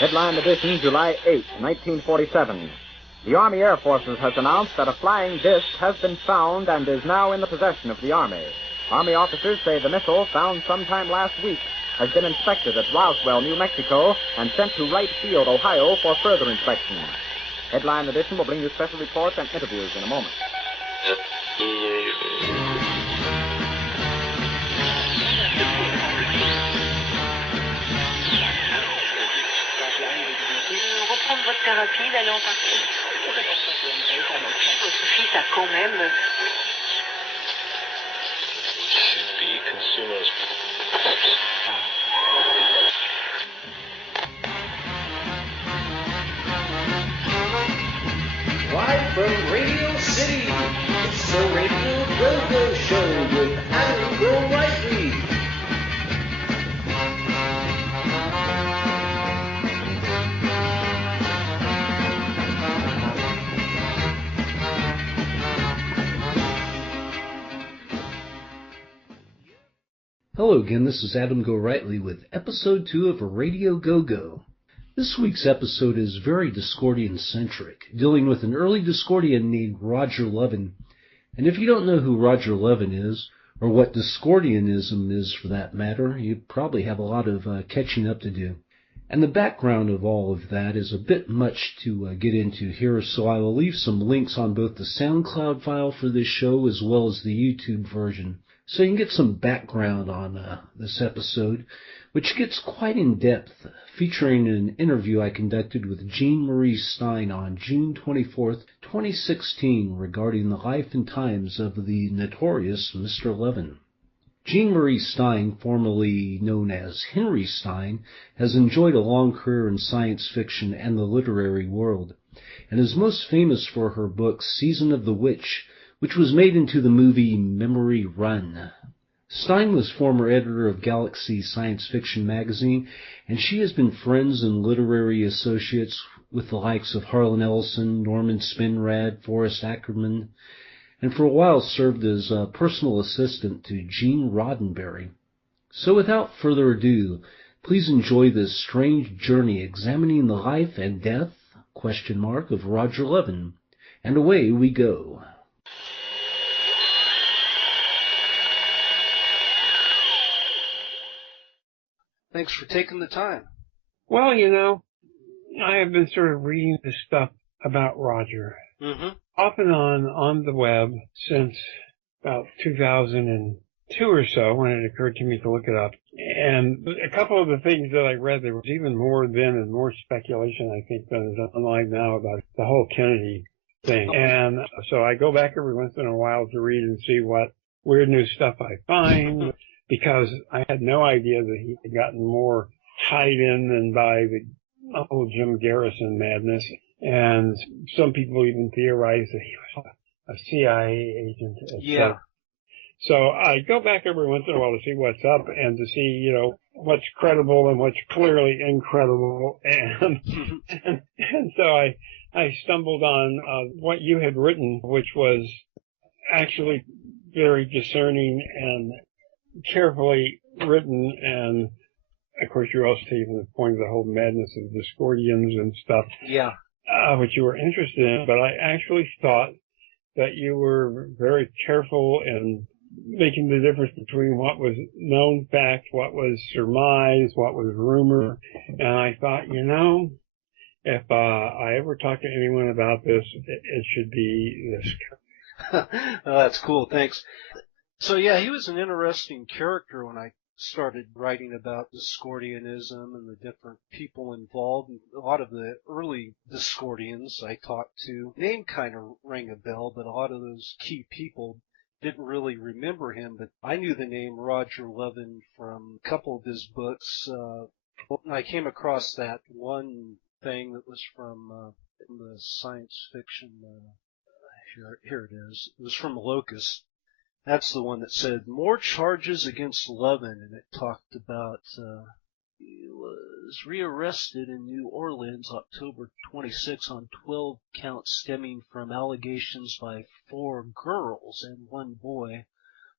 Headline edition, July 8, 1947. The Army Air Forces has announced that a flying disc has been found and is now in the possession of the Army. Army officers say the missile, found sometime last week, has been inspected at Roswell, New Mexico, and sent to Wright Field, Ohio, for further inspection. Headline edition will bring you special reports and interviews in a moment. Reprendre votre thérapie, d'aller en partie. Votre fils a quand même... Should be consumers. Live from Radio City, it's the Radio GoGo Show with Adam Golightly. Hello again, this is Adam Golightly with Episode 2 of Radio GoGo. This week's episode is very Discordian-centric, dealing with an early Discordian named Roger Lovin. And if you don't know who Roger Lovin is, or what Discordianism is for that matter, you probably have a lot of catching up to do. And the background of all of that is a bit much to get into here, so I will leave some links on both the SoundCloud file for this show as well as the YouTube version, so you can get some background on this episode, which gets quite in-depth, featuring an interview I conducted with Jean Marie Stine on June 24th, 2016, regarding the life and times of the notorious Mr. Lovin. Jean Marie Stine, formerly known as Henry Stine, has enjoyed a long career in science fiction and the literary world, and is most famous for her book Season of the Witch, which was made into the movie Memory Run. Stine was former editor of Galaxy Science Fiction magazine, and she has been friends and literary associates with the likes of Harlan Ellison, Norman Spinrad, Forrest Ackerman, and for a while served as a personal assistant to Gene Roddenberry. So without further ado, please enjoy this strange journey examining the life and death, of Roger Lovin. And away we go. Thanks for taking the time. Well, you know, I have been sort of reading this stuff about Roger, off and on the web since about 2002 or so, when it occurred to me to look it up. And a couple of the things that I read, there was even more then and more speculation, I think, than is online now about the whole Kennedy thing. And so I go back every once in a while to read and see what weird new stuff I find, because I had no idea that he had gotten more tied in than by the whole Jim Garrison madness. And some people even theorize that he was a CIA agent. Yeah. So I go back every once in a while to see what's up and to see, you know, what's credible and what's clearly incredible. And so I stumbled on what you had written, which was actually very discerning and carefully written, and of course you're also taking the point of the whole madness of Discordians and stuff, which you were interested in, but I actually thought that you were very careful in making the difference between what was known fact, what was surmise, what was rumor, and I thought, you know, if I ever talk to anyone about this, it should be this guy. Oh, that's cool, thanks. So yeah, he was an interesting character when I started writing about Discordianism and the different people involved. And a lot of the early Discordians I talked to, name kind of rang a bell, but a lot of those key people didn't really remember him. But I knew the name Roger Lovin from a couple of his books. I came across that one thing that was from the science fiction. Here it is. It was from Locus. That's the one that said, more charges against Lovin, and it talked about he was rearrested in New Orleans October 26 on 12 counts stemming from allegations by 4 girls and 1 boy,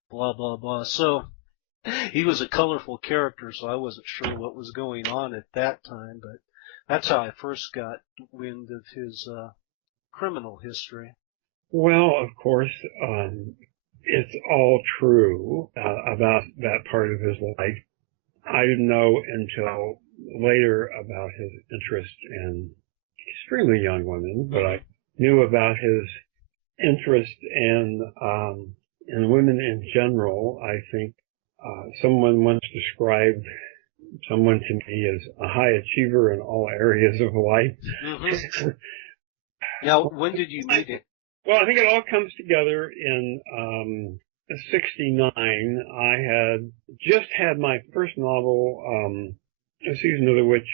blah, blah, blah. So he was a colorful character, so I wasn't sure what was going on at that time, but That's how I first got wind of his criminal history. Well, of course, it's all true about that part of his life. I didn't know until later about his interest in extremely young women, but I knew about his interest in women in general. I think someone once described someone to me as a high achiever in all areas of life. Mm-hmm. Now, when did you meet him? Well, I think it all comes together in 69. I had just had my first novel, A Season of the Witch,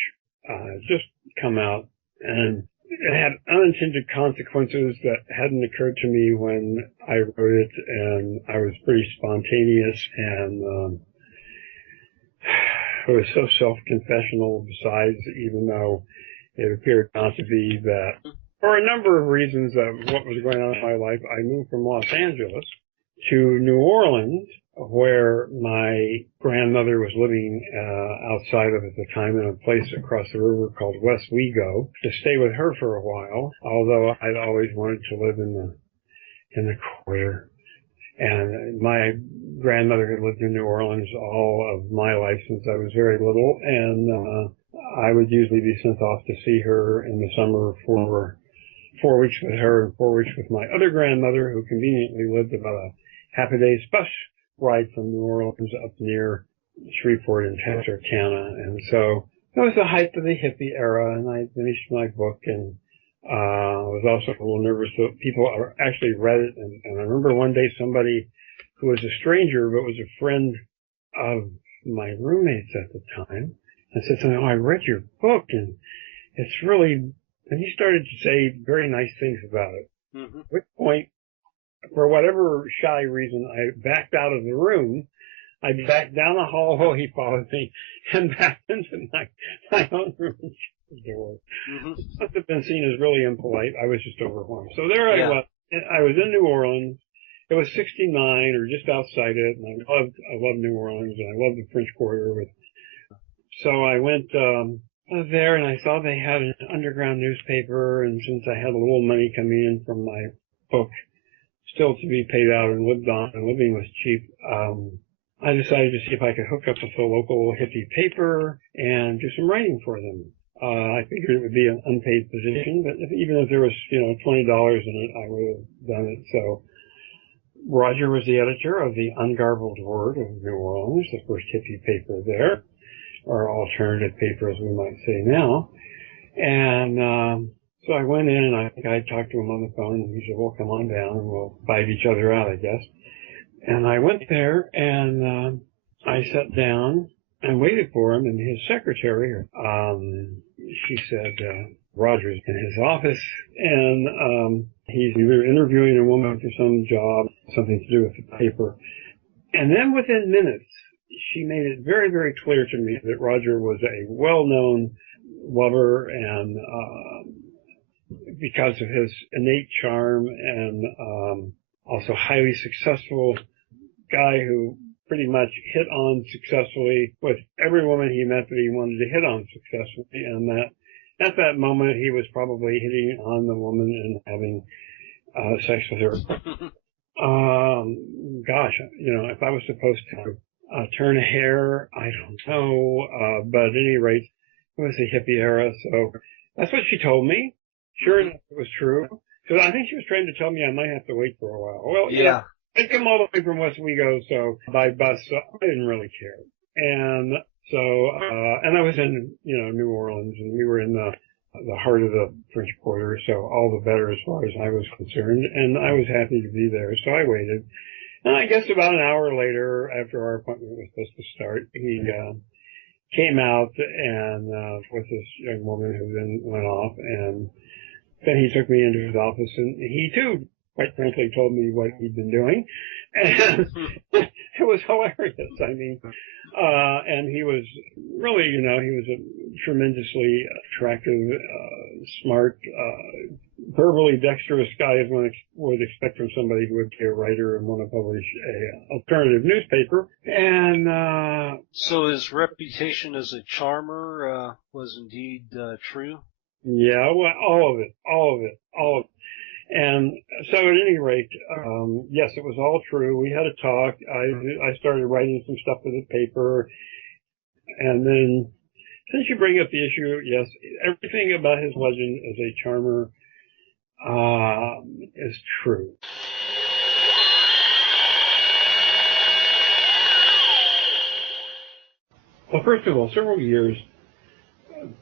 just come out, and it had unintended consequences that hadn't occurred to me when I wrote it, and I was pretty spontaneous, and it was so self-confessional besides, even though it appeared not to be that. For a number of reasons of what was going on in my life, I moved from Los Angeles to New Orleans, where my grandmother was living outside of at the time in a place across the river called West Wego, to stay with her for a while, although I'd always wanted to live in the quarter. And my grandmother had lived in New Orleans all of my life since I was very little, and I would usually be sent off to see her in the summer for 4 weeks with her and 4 weeks with my other grandmother, who conveniently lived about a half a day's bus ride from New Orleans up near Shreveport in Texarkana. And so it was the height of the hippie era, and I finished my book, and I was also a little nervous that people actually read it. And I remember one day somebody who was a stranger but was a friend of my roommates at the time, and said something, "Oh, I read your book, and it's really..." And he started to say very nice things about it. Mm-hmm. At which point, for whatever shy reason, I backed out of the room. I backed down the hallway, he followed me, and back into my own room and shut the door. Mm-hmm. Must have been seen as really impolite. I was just overwhelmed. So there I was. I was in New Orleans. It was 69 or just outside it, and I loved New Orleans, and I loved the French Quarter. So I went there, and I saw they had an underground newspaper, and since I had a little money coming in from my book still to be paid out and lived on, and living was cheap, I decided to see if I could hook up with a local hippie paper and do some writing for them. I figured it would be an unpaid position, but even if there was, $20 in it, I would have done it. So Roger was the editor of the Ungarbled Word of New Orleans, the first hippie paper there, or alternative paper as we might say now. And so I went in, and I think I talked to him on the phone, and he said, "Well, come on down, and we'll fight each other out, I guess." And I went there, and I sat down and waited for him, and his secretary, she said, Roger's in his office, and he's either interviewing a woman for some job, something to do with the paper. And then within minutes, she made it very, very clear to me that Roger was a well-known lover, and because of his innate charm, and also highly successful guy who pretty much hit on successfully with every woman he met that he wanted to hit on successfully, and that at that moment he was probably hitting on the woman and having sex with her. Gosh, if I was supposed to turn a hair, I don't know, but at any rate, it was the hippie era, so that's what she told me. Sure enough, it was true. Because I think she was trying to tell me I might have to wait for a while. Well, yeah. I come all the way from West Wego, so by bus, so I didn't really care. And so, and I was in, New Orleans, and we were in the heart of the French Quarter, so all the better as far as I was concerned. And I was happy to be there, so I waited. And I guess about an hour later, after our appointment was supposed to start, he came out and with this young woman who then went off, and then he took me into his office, and he too, quite frankly, told me what he'd been doing. And it was hilarious. I mean, and he was really, he was a tremendously attractive, smart, verbally dexterous guy as one would expect from somebody who would be a writer and want to publish a alternative newspaper. And so his reputation as a charmer was indeed true? Yeah, well, all of it. And so at any rate, yes, it was all true. We had a talk. I started writing some stuff for the paper. And then, since you bring up the issue, yes, everything about his legend as a charmer is true. Well, first of all, several years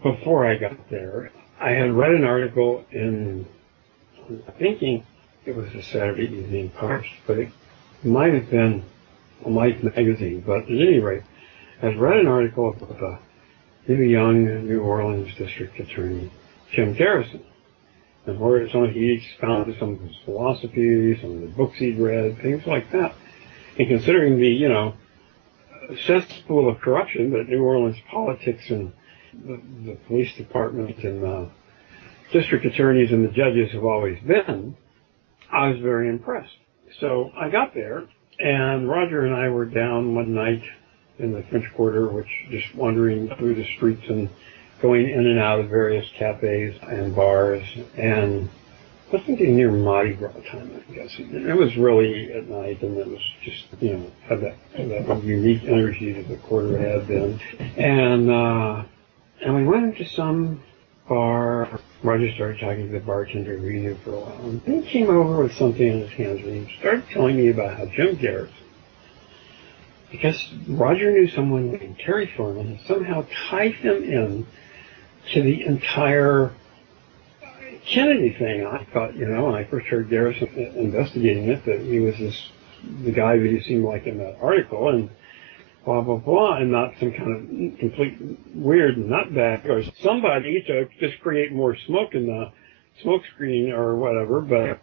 before I got there, I had read an article in, I'm thinking it was a Saturday Evening Post, but it might have been a Life magazine. But at any rate, I had read an article about the new young New Orleans District Attorney, Jim Garrison, and where he expounded some of his philosophy, some of the books he'd read, things like that. And considering the, cesspool of corruption that New Orleans politics and the police department and the district attorneys and the judges have always been, I was very impressed. So I got there, and Roger and I were down one night in the French Quarter, which just wandering through the streets and going in and out of various cafes and bars, and I was thinking near Mardi Gras time, I'm guessing. It was really at night, and it was just, had that unique energy that the quarter had then. And we went into some bar. Roger started talking to the bartender we knew for a while, and then he came over with something in his hands, and he started telling me about how Jim Garrison, because Roger knew someone named Terry Thorman, had somehow tied him in to the entire Kennedy thing. I thought, when I first heard Garrison investigating it, that he was the guy that he seemed like in that article, and blah, blah, blah, and not some kind of complete weird nutbag or somebody to just create more smoke in the smoke screen or whatever. But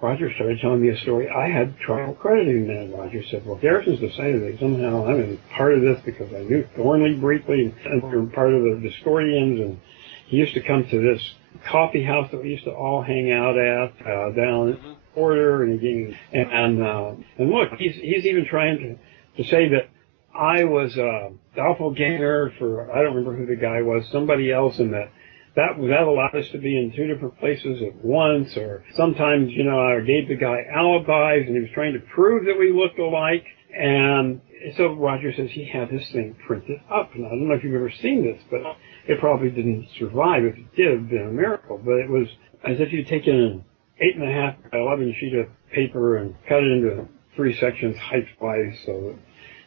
Roger started telling me a story. I had trouble crediting that. Roger said, well, Garrison's decided that somehow I'm part of this because I knew Thornley briefly, and we were part of the Discordians, and he used to come to this coffee house that we used to all hang out at down Porter, and he gave and look, he's even trying to say that I was a doppelganger for, I don't remember who the guy was, somebody else, and that allowed us to be in two different places at once, or sometimes, I gave the guy alibis, and he was trying to prove that we looked alike. And so Roger says he had this thing printed up, and I don't know if you've ever seen this, but it probably didn't survive. If it did, it would have been a miracle. But it was as if you'd taken an 8.5 by 11 sheet of paper and cut it into 3 sections height-wise.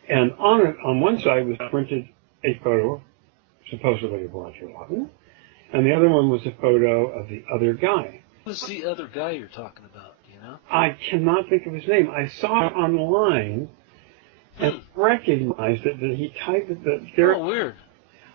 And on one side was printed a photo, supposedly of Roger Lovin, and the other one was a photo of the other guy. Who's the other guy you're talking about, do you know? I cannot think of his name. I saw it online and recognized it, that he typed it. Oh, weird.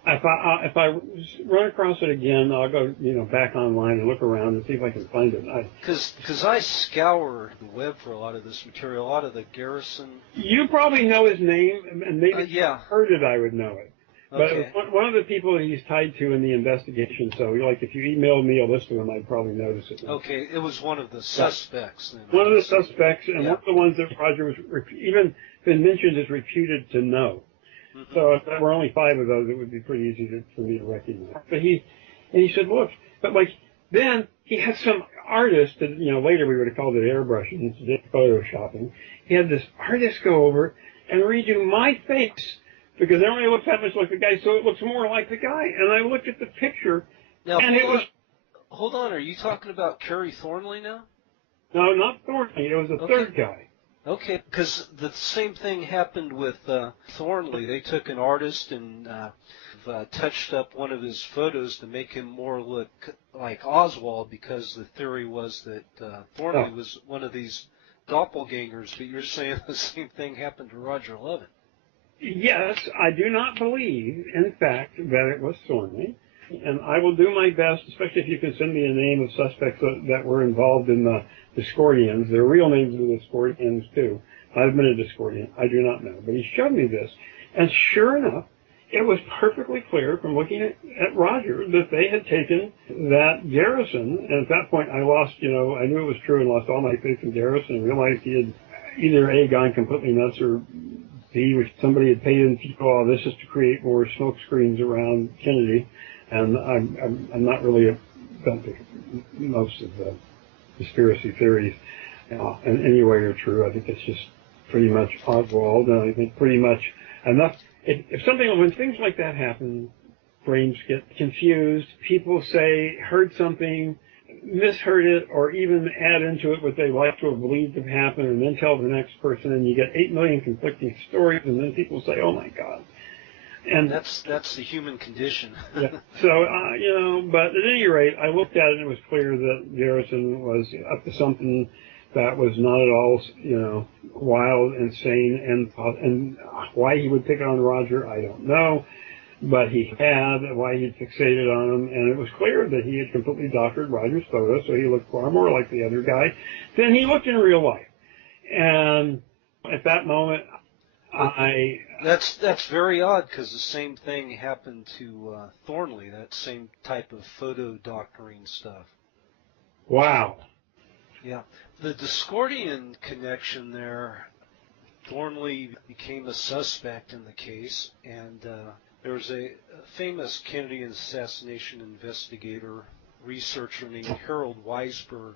If I run across it again, I'll go, back online and look around and see if I can find it. Because I scour the web for a lot of this material, a lot of the Garrison. You probably know his name, and maybe if yeah. you heard it, I would know it. But Okay. it was one of the people that he's tied to in the investigation, so if you emailed me a list of them, I'd probably notice it. Okay, it was one of the suspects. Then. One of the suspects, and Yeah. one of the ones that Roger was even been mentioned as reputed to know. Mm-hmm. So if there were only 5 of those, it would be pretty easy for me to recognize. But he said, look, but then he had some artist that, later we would have called it airbrushing, instead of photoshopping. He had this artist go over and redo my face, because it only looks that much like the guy, so it looks more like the guy. And I looked at the picture, Now, and it was... Hold on, are you talking about Kerry Thornley now? No, not Thornley. It was the third guy. Okay, because the same thing happened with Thornley. They took an artist and touched up one of his photos to make him more look like Oswald, because the theory was that Thornley was one of these doppelgangers. But you're saying the same thing happened to Roger Lovin. Yes, I do not believe, in fact, that it was Thornley. And I will do my best, especially if you can send me a name of suspects that were involved in the Discordians. Their real names are the Discordians, too. I've been a Discordian. I do not know. But he showed me this. And sure enough, it was perfectly clear from looking at Roger that they had taken that Garrison, and at that point I lost, I knew it was true and lost all my faith in Garrison and realized he had either A, gone completely nuts, or B, which somebody had paid him to do all this is to create more smoke screens around Kennedy. And I'm not really don't think most of the conspiracy theories in any way are true. I think it's just pretty much Oswald, and I think pretty much enough. When things like that happen, brains get confused. People heard something, misheard it, or even add into it what they like to have believed to happen, and then tell the next person, and you get 8 million conflicting stories, and then people say, "Oh my God." And that's the human condition. Yeah. So, but at any rate, I looked at it and it was clear that Garrison was up to something that was not at all, wild, insane, and why he would pick on Roger, I don't know, but he had, why he'd fixated on him, and it was clear that he had completely doctored Roger's photo, so he looked far more like the other guy than he looked in real life. And at that moment, That's very odd, because the same thing happened to Thornley, that same type of photo doctoring stuff. Wow. Yeah. The Discordian connection there, Thornley became a suspect in the case, and there was a famous Kennedy assassination investigator, researcher named Harold Weisberg,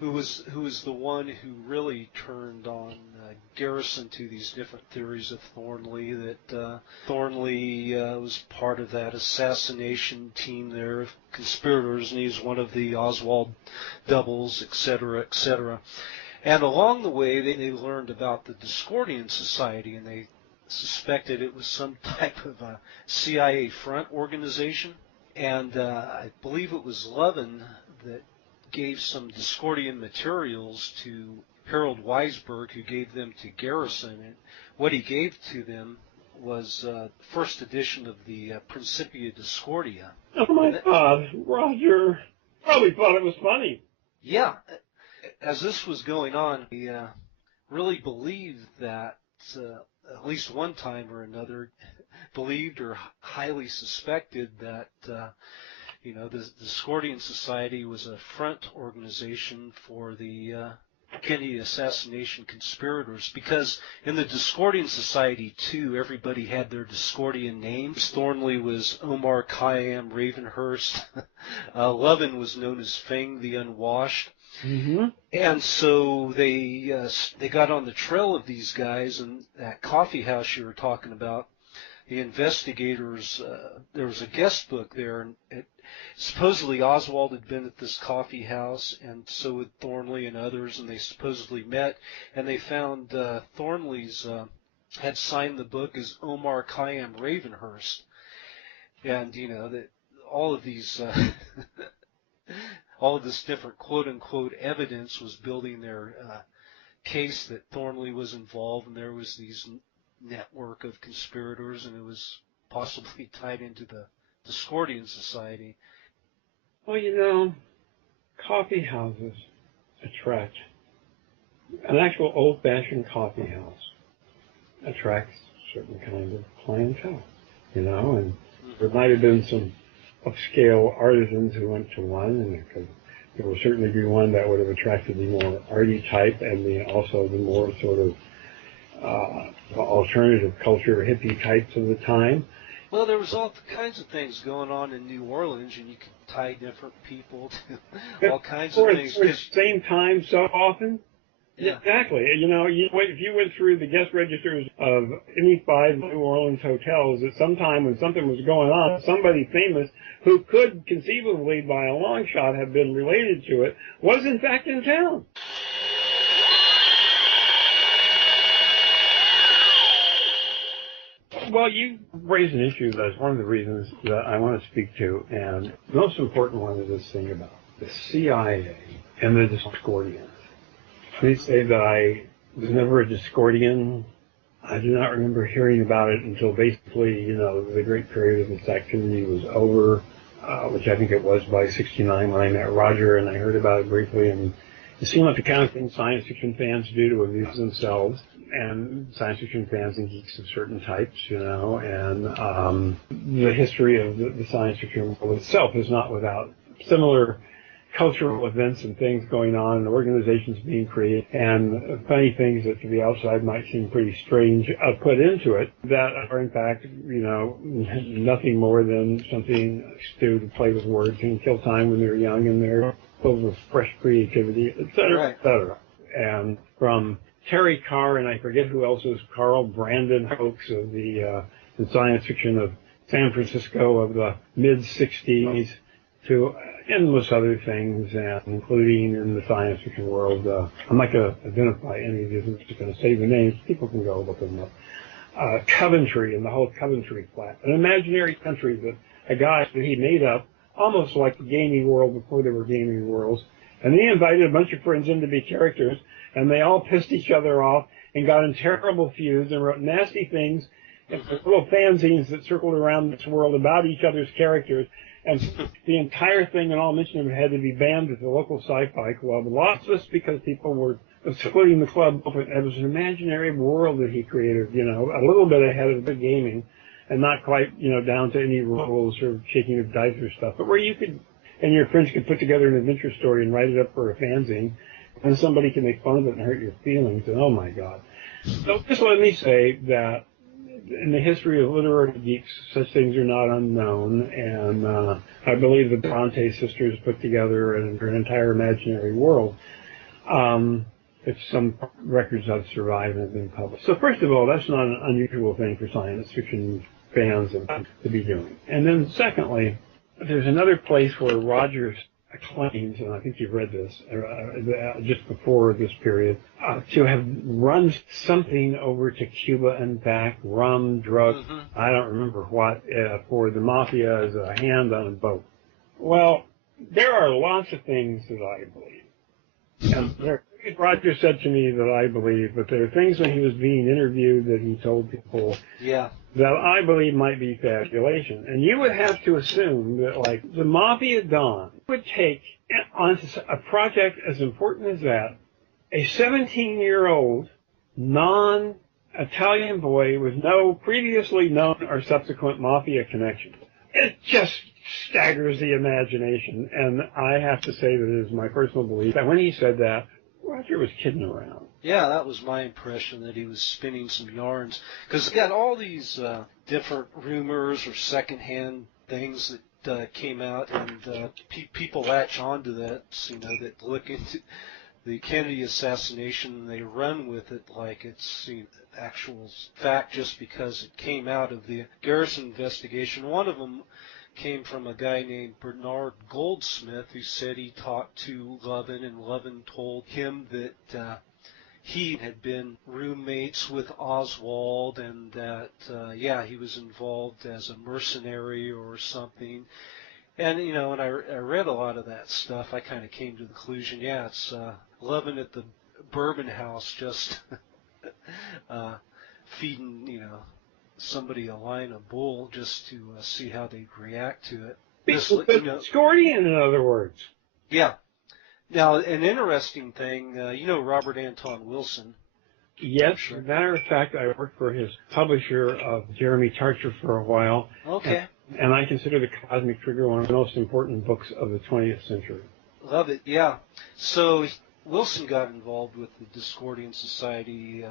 who was the one who really turned on Garrison to these different theories of Thornley, that Thornley was part of that assassination team there of conspirators, and he's one of the Oswald doubles, etc., etc. And along the way, they learned about the Discordian Society, and they suspected it was some type of a CIA front organization. And I believe it was Lovin that gave some Discordian materials to Harold Weisberg, who gave them to Garrison. And what he gave to them was the first edition of the Principia Discordia. Oh my God, Roger probably thought it was funny. Yeah. As this was going on, he really believed that at least one time or another believed or highly suspected that the Discordian Society was a front organization for the Kennedy assassination conspirators, because in the Discordian Society, too, everybody had their Discordian names. Thornley was Omar Khayyam Ravenhurst. Lovin was known as Feng the Unwashed. Mm-hmm. And so they got on the trail of these guys, and that coffee house you were talking about, the investigators, there was a guest book there, and supposedly Oswald had been at this coffee house, and so had Thornley and others, and they supposedly met, and they found Thornley's had signed the book as Omar Khayyam Ravenhurst, and that all of these all of this different quote-unquote evidence was building their case that Thornley was involved, and there was these network of conspirators, and it was possibly tied into the Discordian Society. Well, coffee houses attract, an actual old-fashioned coffee house attracts certain kind of clientele, and there might have been some upscale artisans who went to one, and there would certainly be one that would have attracted the more arty type, and also the more sort of alternative culture, hippie types of the time. Well, there was all kinds of things going on in New Orleans, and you could tie different people to all kinds of things. At the same time, so often. Yeah. Exactly. If you went through the guest registers of any 5 New Orleans hotels, at some time when something was going on, somebody famous who could conceivably, by a long shot, have been related to it, was in fact in town. Well, you raised an issue that's one of the reasons that I want to speak to, and the most important one is this thing about the CIA and the Discordians. Please say that I was never a Discordian. I do not remember hearing about it until basically, the great period of its activity was over, which I think it was by 1969 when I met Roger, and I heard about it briefly, and it seemed like the kind of thing science fiction fans do to amuse themselves. and science fiction fans and geeks of certain types, and the history of the science fiction world itself is not without similar cultural events and things going on, and organizations being created, and funny things that to the outside might seem pretty strange put into it that are in fact, nothing more than something to play with words and kill time when they're young and they're full of fresh creativity, et cetera, et cetera. And from Terry Carr and I forget who else is Carl Brandon hoax of the science fiction of San Francisco of the mid-'60s to endless other things, and including in the science fiction world. I'm not going to identify any of these. I'm just going to say the names. People can go look them up. Coventry and the whole Coventry flat, an imaginary country that a guy that he made up, almost like the gaming world before there were gaming worlds. And he invited a bunch of friends in to be characters, and they all pissed each other off and got in terrible feuds and wrote nasty things and little fanzines that circled around this world about each other's characters. And the entire thing and all mention of it had to be banned at the local sci-fi club. Lots of us because people were splitting the club open. It was an imaginary world that he created, a little bit ahead of the gaming and not quite, down to any rules or shaking of dice or stuff, but where you could, and your friends could put together an adventure story and write it up for a fanzine, and somebody can make fun of it and hurt your feelings, and oh my God. So just let me say that in the history of literary geeks, such things are not unknown, and I believe the Bronte sisters put together an entire imaginary world. If some records have survived and have been published. So first of all, that's not an unusual thing for science fiction fans to be doing. And then secondly, there's another place where Roger claims, and I think you've read this just before this period, to have run something over to Cuba and back, rum, drugs, I don't remember what, for the mafia as a hand on a boat. Well, there are lots of things that I believe. And Roger said to me that I believe, but there are things when he was being interviewed that he told people that I believe might be fabulation. And you would have to assume that, like, the Mafia Don would take on a project as important as that a 17-year-old non-Italian boy with no previously known or subsequent Mafia connections. It just staggers the imagination. And I have to say that it is my personal belief that when he said that, Roger was kidding around. Yeah, that was my impression, that he was spinning some yarns. Because he got all these different rumors or secondhand things that came out, and people latch onto that, that look into the Kennedy assassination, and they run with it like it's actual fact just because it came out of the Garrison investigation. One of them came from a guy named Bernard Goldsmith, who said he talked to Lovin, and Lovin told him that he had been roommates with Oswald, and that, he was involved as a mercenary or something. And, when I read a lot of that stuff, I kind of came to the conclusion, it's Lovin at the Bourbon House just feeding, somebody a line of bull just to see how they'd react to it. Scordian, in other words. Yeah. Now, an interesting thing, Robert Anton Wilson. Yes, as a matter of fact, I worked for his publisher of Jeremy Tarcher for a while. Okay. And I consider The Cosmic Trigger one of the most important books of the 20th century. Love it, yeah. So Wilson got involved with the Discordian Society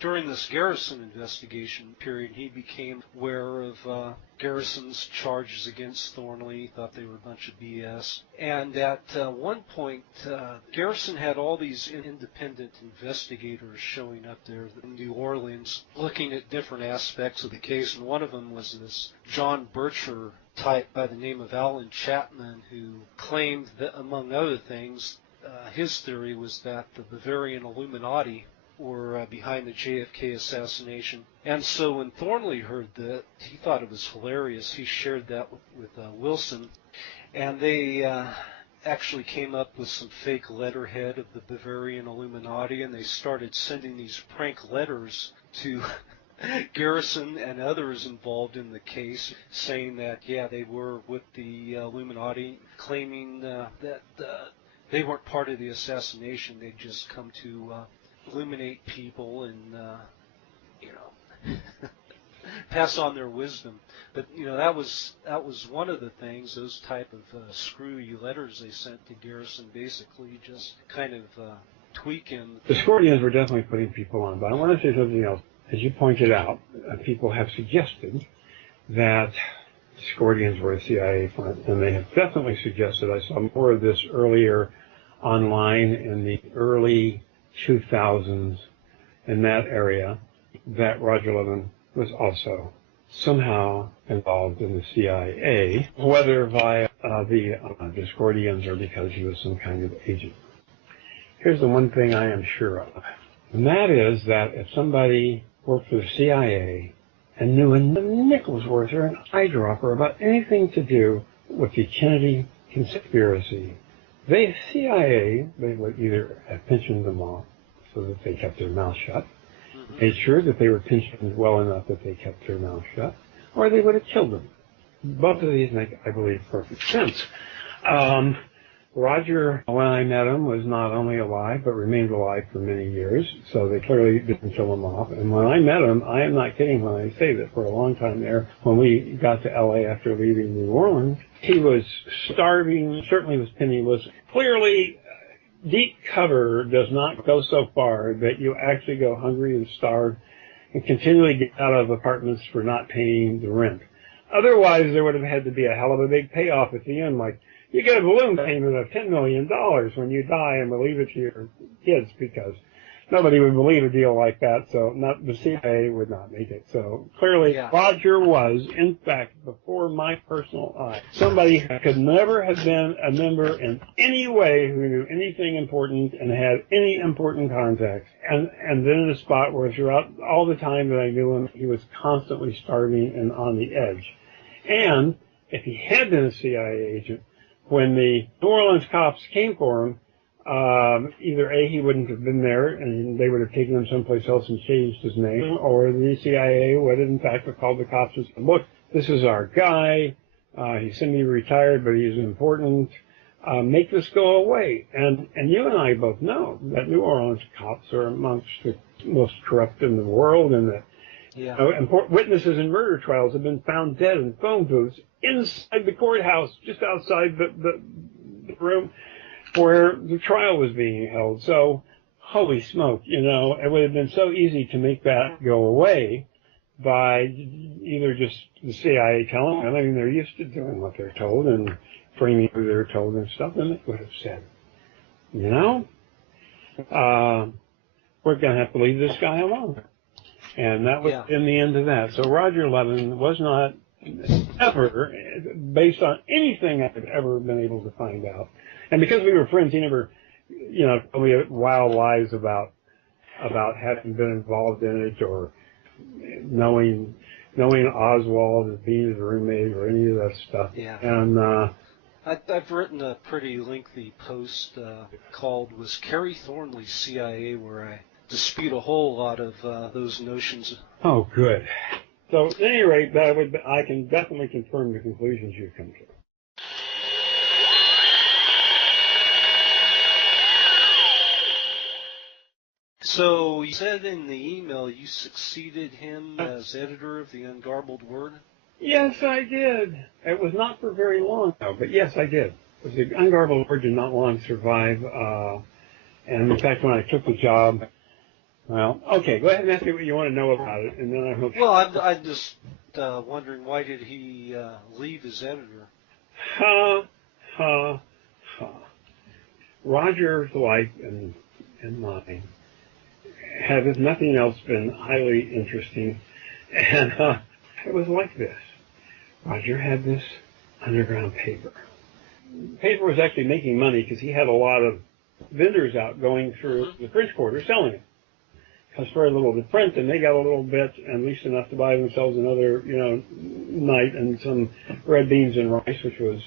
during this Garrison investigation period. He became aware of Garrison's charges against Thornley. He thought they were a bunch of BS. And at one point, Garrison had all these independent investigators showing up there in New Orleans looking at different aspects of the case. And one of them was this John Bircher type by the name of Alan Chapman, who claimed that, among other things, his theory was that the Bavarian Illuminati were behind the JFK assassination. And so when Thornley heard that, he thought it was hilarious. He shared that with Wilson, and they actually came up with some fake letterhead of the Bavarian Illuminati, and they started sending these prank letters to Garrison and others involved in the case, saying that, they were with the Illuminati, claiming that they weren't part of the assassination. They'd just come to illuminate people and, pass on their wisdom. But, that was one of the things, those type of screwy letters they sent to Garrison, basically just kind of tweaking. The Discordians were definitely putting people on, but I want to say something else. As you pointed out, people have suggested that Discordians were a CIA front, and they have definitely suggested, I saw more of this earlier online in the early 2000s in that area, that Roger Lovin was also somehow involved in the CIA, whether via the Discordians or because he was some kind of agent. Here's the one thing I am sure of, and that is that if somebody worked for the CIA and knew a nickel's worth or an eyedropper about anything to do with the Kennedy conspiracy, the CIA, they would either have pensioned them off so that they kept their mouth shut, made sure that they were pensioned well enough that they kept their mouth shut, or they would have killed them. Both of these make, I believe, perfect sense. Roger, when I met him, was not only alive, but remained alive for many years, so they clearly didn't kill him off. And when I met him, I am not kidding when I say that for a long time there, when we got to L.A. after leaving New Orleans, he was starving, certainly was penniless. Clearly, deep cover does not go so far that you actually go hungry and starve and continually get out of apartments for not paying the rent. Otherwise, there would have had to be a hell of a big payoff at the end, like you get a balloon payment of $10 million when you die and will leave it to your kids, because nobody would believe a deal like that, so the CIA would not make it. So clearly, Roger was, in fact, before my personal eye, somebody who could never have been a member in any way who knew anything important and had any important contacts. And then in a spot where throughout all the time that I knew him, he was constantly starving and on the edge. And if he had been a CIA agent, when the New Orleans cops came for him, either A, he wouldn't have been there and they would have taken him someplace else and changed his name, or the CIA would have in fact have called the cops and said, look, this is our guy, he's semi-retired but he's important, make this go away. And you and I both know that New Orleans cops are amongst the most corrupt in the world, and that witnesses in murder trials have been found dead in phone booths inside the courthouse, just outside the room where the trial was being held. So, holy smoke, it would have been so easy to make that go away by either just the CIA telling them. I mean, they're used to doing what they're told and framing who they're told and stuff, and they would have said, we're going to have to leave this guy alone. And that was in the end of that. So Roger Lovin was not ever, based on anything I've ever been able to find out. And because we were friends, he never, told me wild lies about having been involved in it or knowing Oswald as being his roommate or any of that stuff. Yeah. And I've written a pretty lengthy post called "Was Kerry Thornley CIA?" where I dispute a whole lot of those notions. Oh, good. So, at any rate, I can definitely confirm the conclusions you've come to. So, you said in the email you succeeded him as editor of the Ungarbled Word? Yes, I did. It was not for very long, though, but yes, I did. The Ungarbled Word did not long survive, and in fact, when I took the job, well, okay, go ahead and ask me what you want to know about it, and then I hope... Well, I'm just wondering, why did he leave as editor? Roger's life and mine had, if nothing else, been highly interesting, and it was like this. Roger had this underground paper. Paper was actually making money because he had a lot of vendors out going through the French Quarter selling it. Cost very little to print, and they got a little bit, at least enough to buy themselves another, night and some red beans and rice, which was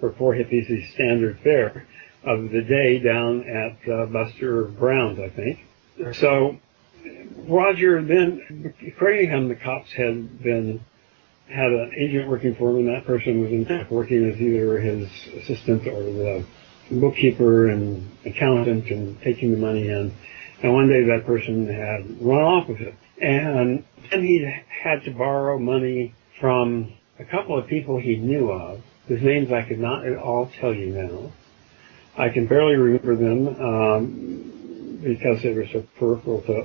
for poor hippies the standard fare of the day down at Buster Brown's, I think. So Roger then, according to him, the cops had an agent working for him, and that person was in fact working as either his assistant or the bookkeeper and accountant and taking the money in. And one day that person had run off with it. And then he had to borrow money from a couple of people he knew of, whose names I could not at all tell you now. I can barely remember them because they were so peripheral to.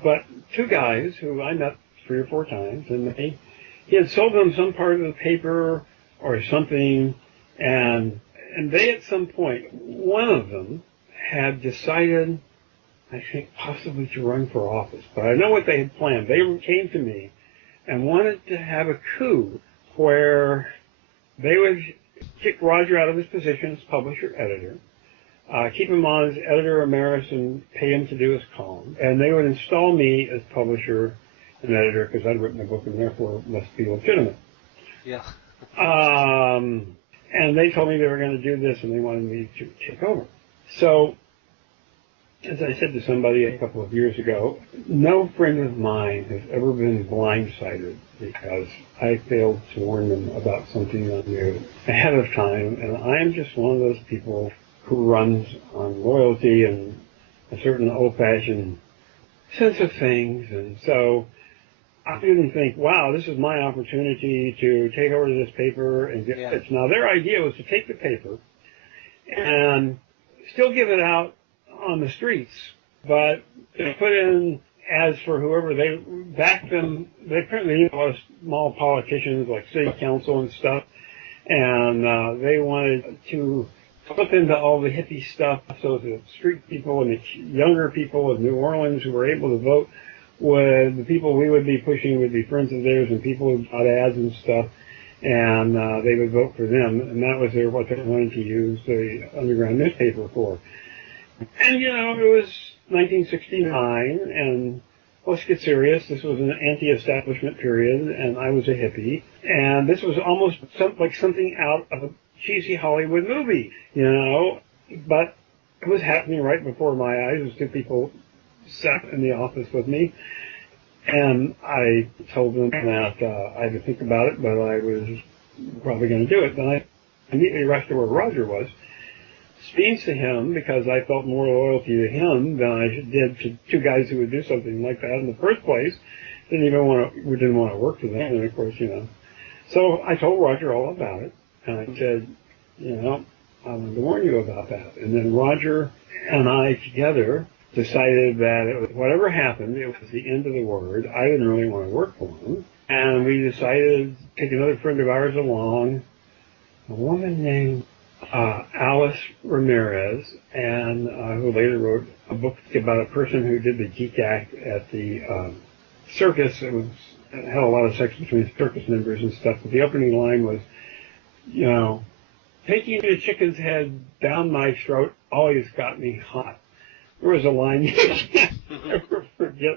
But two guys who I met 3 or 4 times, and he had sold them some part of the paper or something, and they at some point, one of them had decided, I think, possibly to run for office. But I know what they had planned. They came to me and wanted to have a coup where they would kick Roger out of his position as publisher-editor, keep him on as editor emeritus and pay him to do his column, and they would install me as publisher and editor because I'd written a book and therefore must be legitimate. Yeah. And they told me they were going to do this and they wanted me to take over. So, as I said to somebody a couple of years ago, no friend of mine has ever been blindsided because I failed to warn them about something I knew ahead of time, and I am just one of those people who runs on loyalty and a certain old-fashioned sense of things, and so I didn't think, wow, this is my opportunity to take over this paper and get it. Now, their idea was to take the paper and still give it out on the streets, but to put in ads for whoever they backed them. They apparently knew a lot of small politicians like city council and stuff, and they wanted to flip into all the hippie stuff so the street people and the younger people of New Orleans who were able to vote with the people we would be pushing would be friends of theirs and people who bought ads and stuff, and they would vote for them, and that was what they wanted to use the underground newspaper for. And, you know, it was 1969, and let's get serious. This was an anti-establishment period, and I was a hippie, and this was almost like something out of a cheesy Hollywood movie, you know, but it was happening right before my eyes. As 2 people sat in the office with me, and I told them that I had to think about it, but I was probably going to do it. Then I immediately rushed to where Roger was, speaks to him because I felt more loyalty to him than I did to 2 guys who would do something like that in the first place. We didn't want to work for them, and of course, you know. So I told Roger all about it, and I said, you know, I wanted to warn you about that. And then Roger and I together decided that it was, whatever happened, it was the end of the word. I didn't really want to work for him, and we decided to take another friend of ours along, a woman named Alice Ramirez, and who later wrote a book about a person who did the geek act at the circus. It had a lot of sex between circus members and stuff, but the opening line was, you know, taking the chicken's head down my throat always got me hot. There was a line you can't never forget.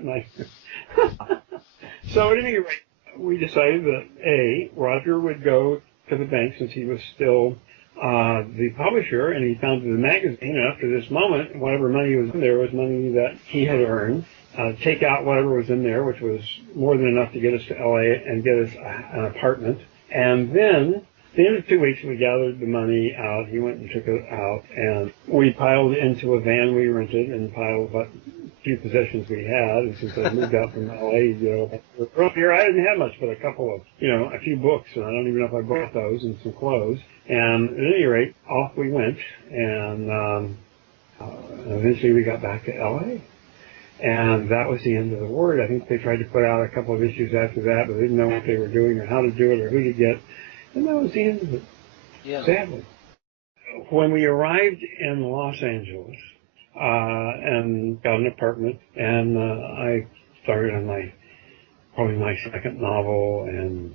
So at any rate, we decided that Roger would go to the bank since he was still the publisher, and he founded the magazine. And up to this moment, whatever money was in there was money that he had earned. Take out whatever was in there, which was more than enough to get us to L.A. and get us an apartment. And then, at the end of 2 weeks, we gathered the money out. He went and took it out, and we piled into a van we rented and piled what few possessions we had. And since I moved out from L.A., you know, from here, I didn't have much but a couple of, you know, a few books, and I don't even know if I bought those, and some clothes. And at any rate, off we went, and eventually we got back to L.A., and that was the end of the word. I think they tried to put out a couple of issues after that, but they didn't know what they were doing or how to do it or who to get. And that was the end of it, sadly. When we arrived in Los Angeles and got an apartment, and I started on probably my second novel, and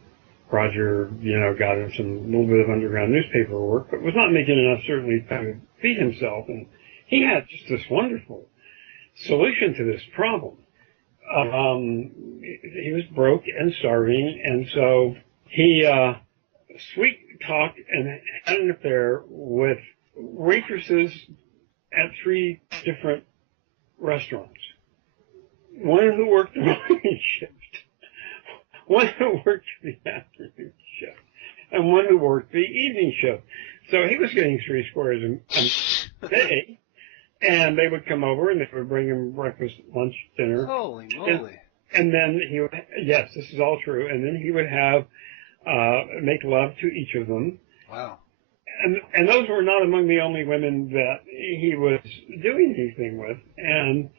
Roger, you know, got him some little bit of underground newspaper work, but was not making enough certainly to feed himself. And he had just this wonderful solution to this problem. He was broke and starving, and so he sweet talked and had an affair with waitresses at 3 different restaurants. One who worked the morning shift, one who worked the afternoon shift, and one who worked the evening shift. So he was getting 3 squares a day, And they would come over and they would bring him breakfast, lunch, dinner. Holy moly. And then he would, yes, this is all true. And then he would have, make love to each of them. Wow. And those were not among the only women that he was doing anything with. And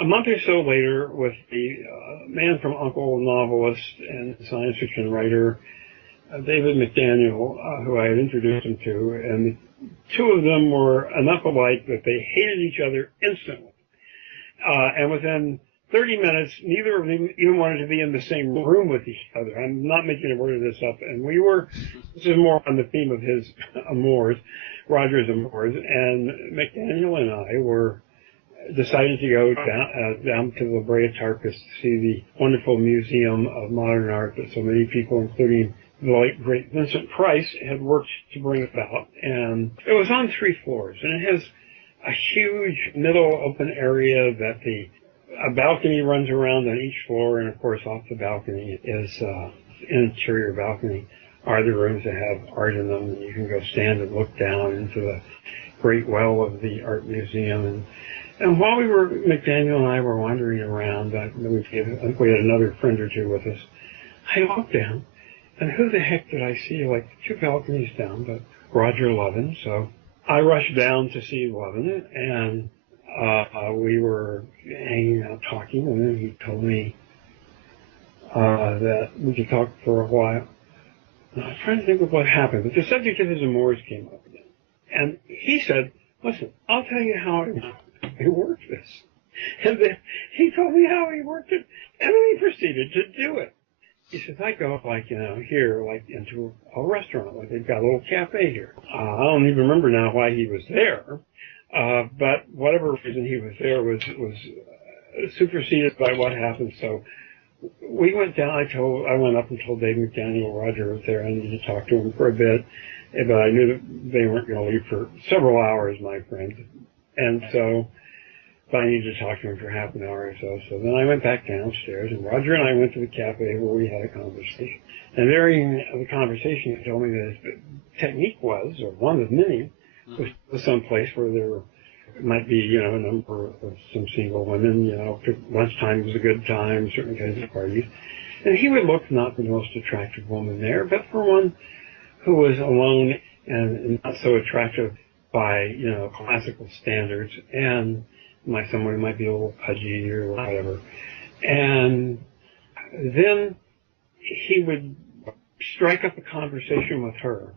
a month or so later, with the man from U.N.C.L.E., novelist and science fiction writer, David McDaniel, who I had introduced him to, and the two of them were enough alike that they hated each other instantly. And within 30 minutes, neither of them even wanted to be in the same room with each other. I'm not making a word of this up. And this is more on the theme of his amours, Roger's amours, and McDaniel and I were decided to go down to La Brea Tarkus to see the wonderful Museum of Modern Art that so many people, including the late great Vincent Price, had worked to bring about. And it was on 3 floors, and it has a huge middle open area that a balcony runs around on each floor, and of course off the balcony is an interior balcony are the rooms that have art in them, and you can go stand and look down into the great well of the art museum. And while McDaniel and I were wandering around, I think we had another friend or two with us, I looked down, and who the heck did I see, like 2 balconies down, but Roger Lovin. So I rushed down to see Lovin, and we were hanging out talking, and then he told me that we could talk for a while. And I was trying to think of what happened, but the subject of his amours came up again. And he said, listen, I'll tell you how I worked this. And then he told me how he worked it, and then he proceeded to do it. He says, I go, here, into a restaurant, they've got a little cafe here. I don't even remember now why he was there, but whatever reason he was there was superseded by what happened. So we went down, I went up and told Dave McDaniel Roger was there. I needed to talk to him for a bit, but I knew that they weren't going to leave for several hours, my friend. And so I needed to talk to him for half an hour or so. So then I went back downstairs, and Roger and I went to the cafe where we had a conversation. And during the conversation, he told me that his technique was, or one of many, was some place where there might be, a number of some single women, lunchtime was a good time, certain kinds of parties. And he would look not the most attractive woman there, but for one who was alone and not so attractive by, classical standards, and someone who might be a little pudgy or whatever. And then he would strike up a conversation with her.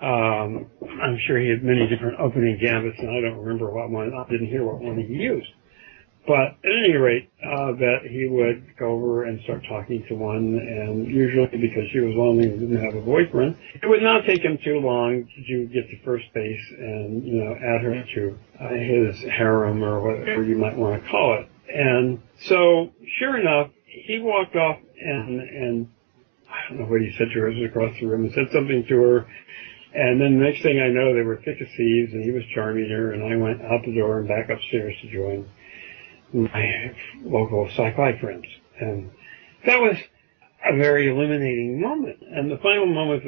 I'm sure he had many different opening gambits, and I don't remember what one. I didn't hear what one he used. But at any rate, that he would go over and start talking to one, and usually because she was lonely and didn't have a boyfriend, it would not take him too long to get to first base and, add her to his harem or whatever you might want to call it. And so, sure enough, he walked off and I don't know what he said to her, it was across the room, and said something to her. And then the next thing I know, they were thick as thieves, and he was charming her, and I went out the door and back upstairs to join my local sci-fi friends. And that was a very illuminating moment. And the final moment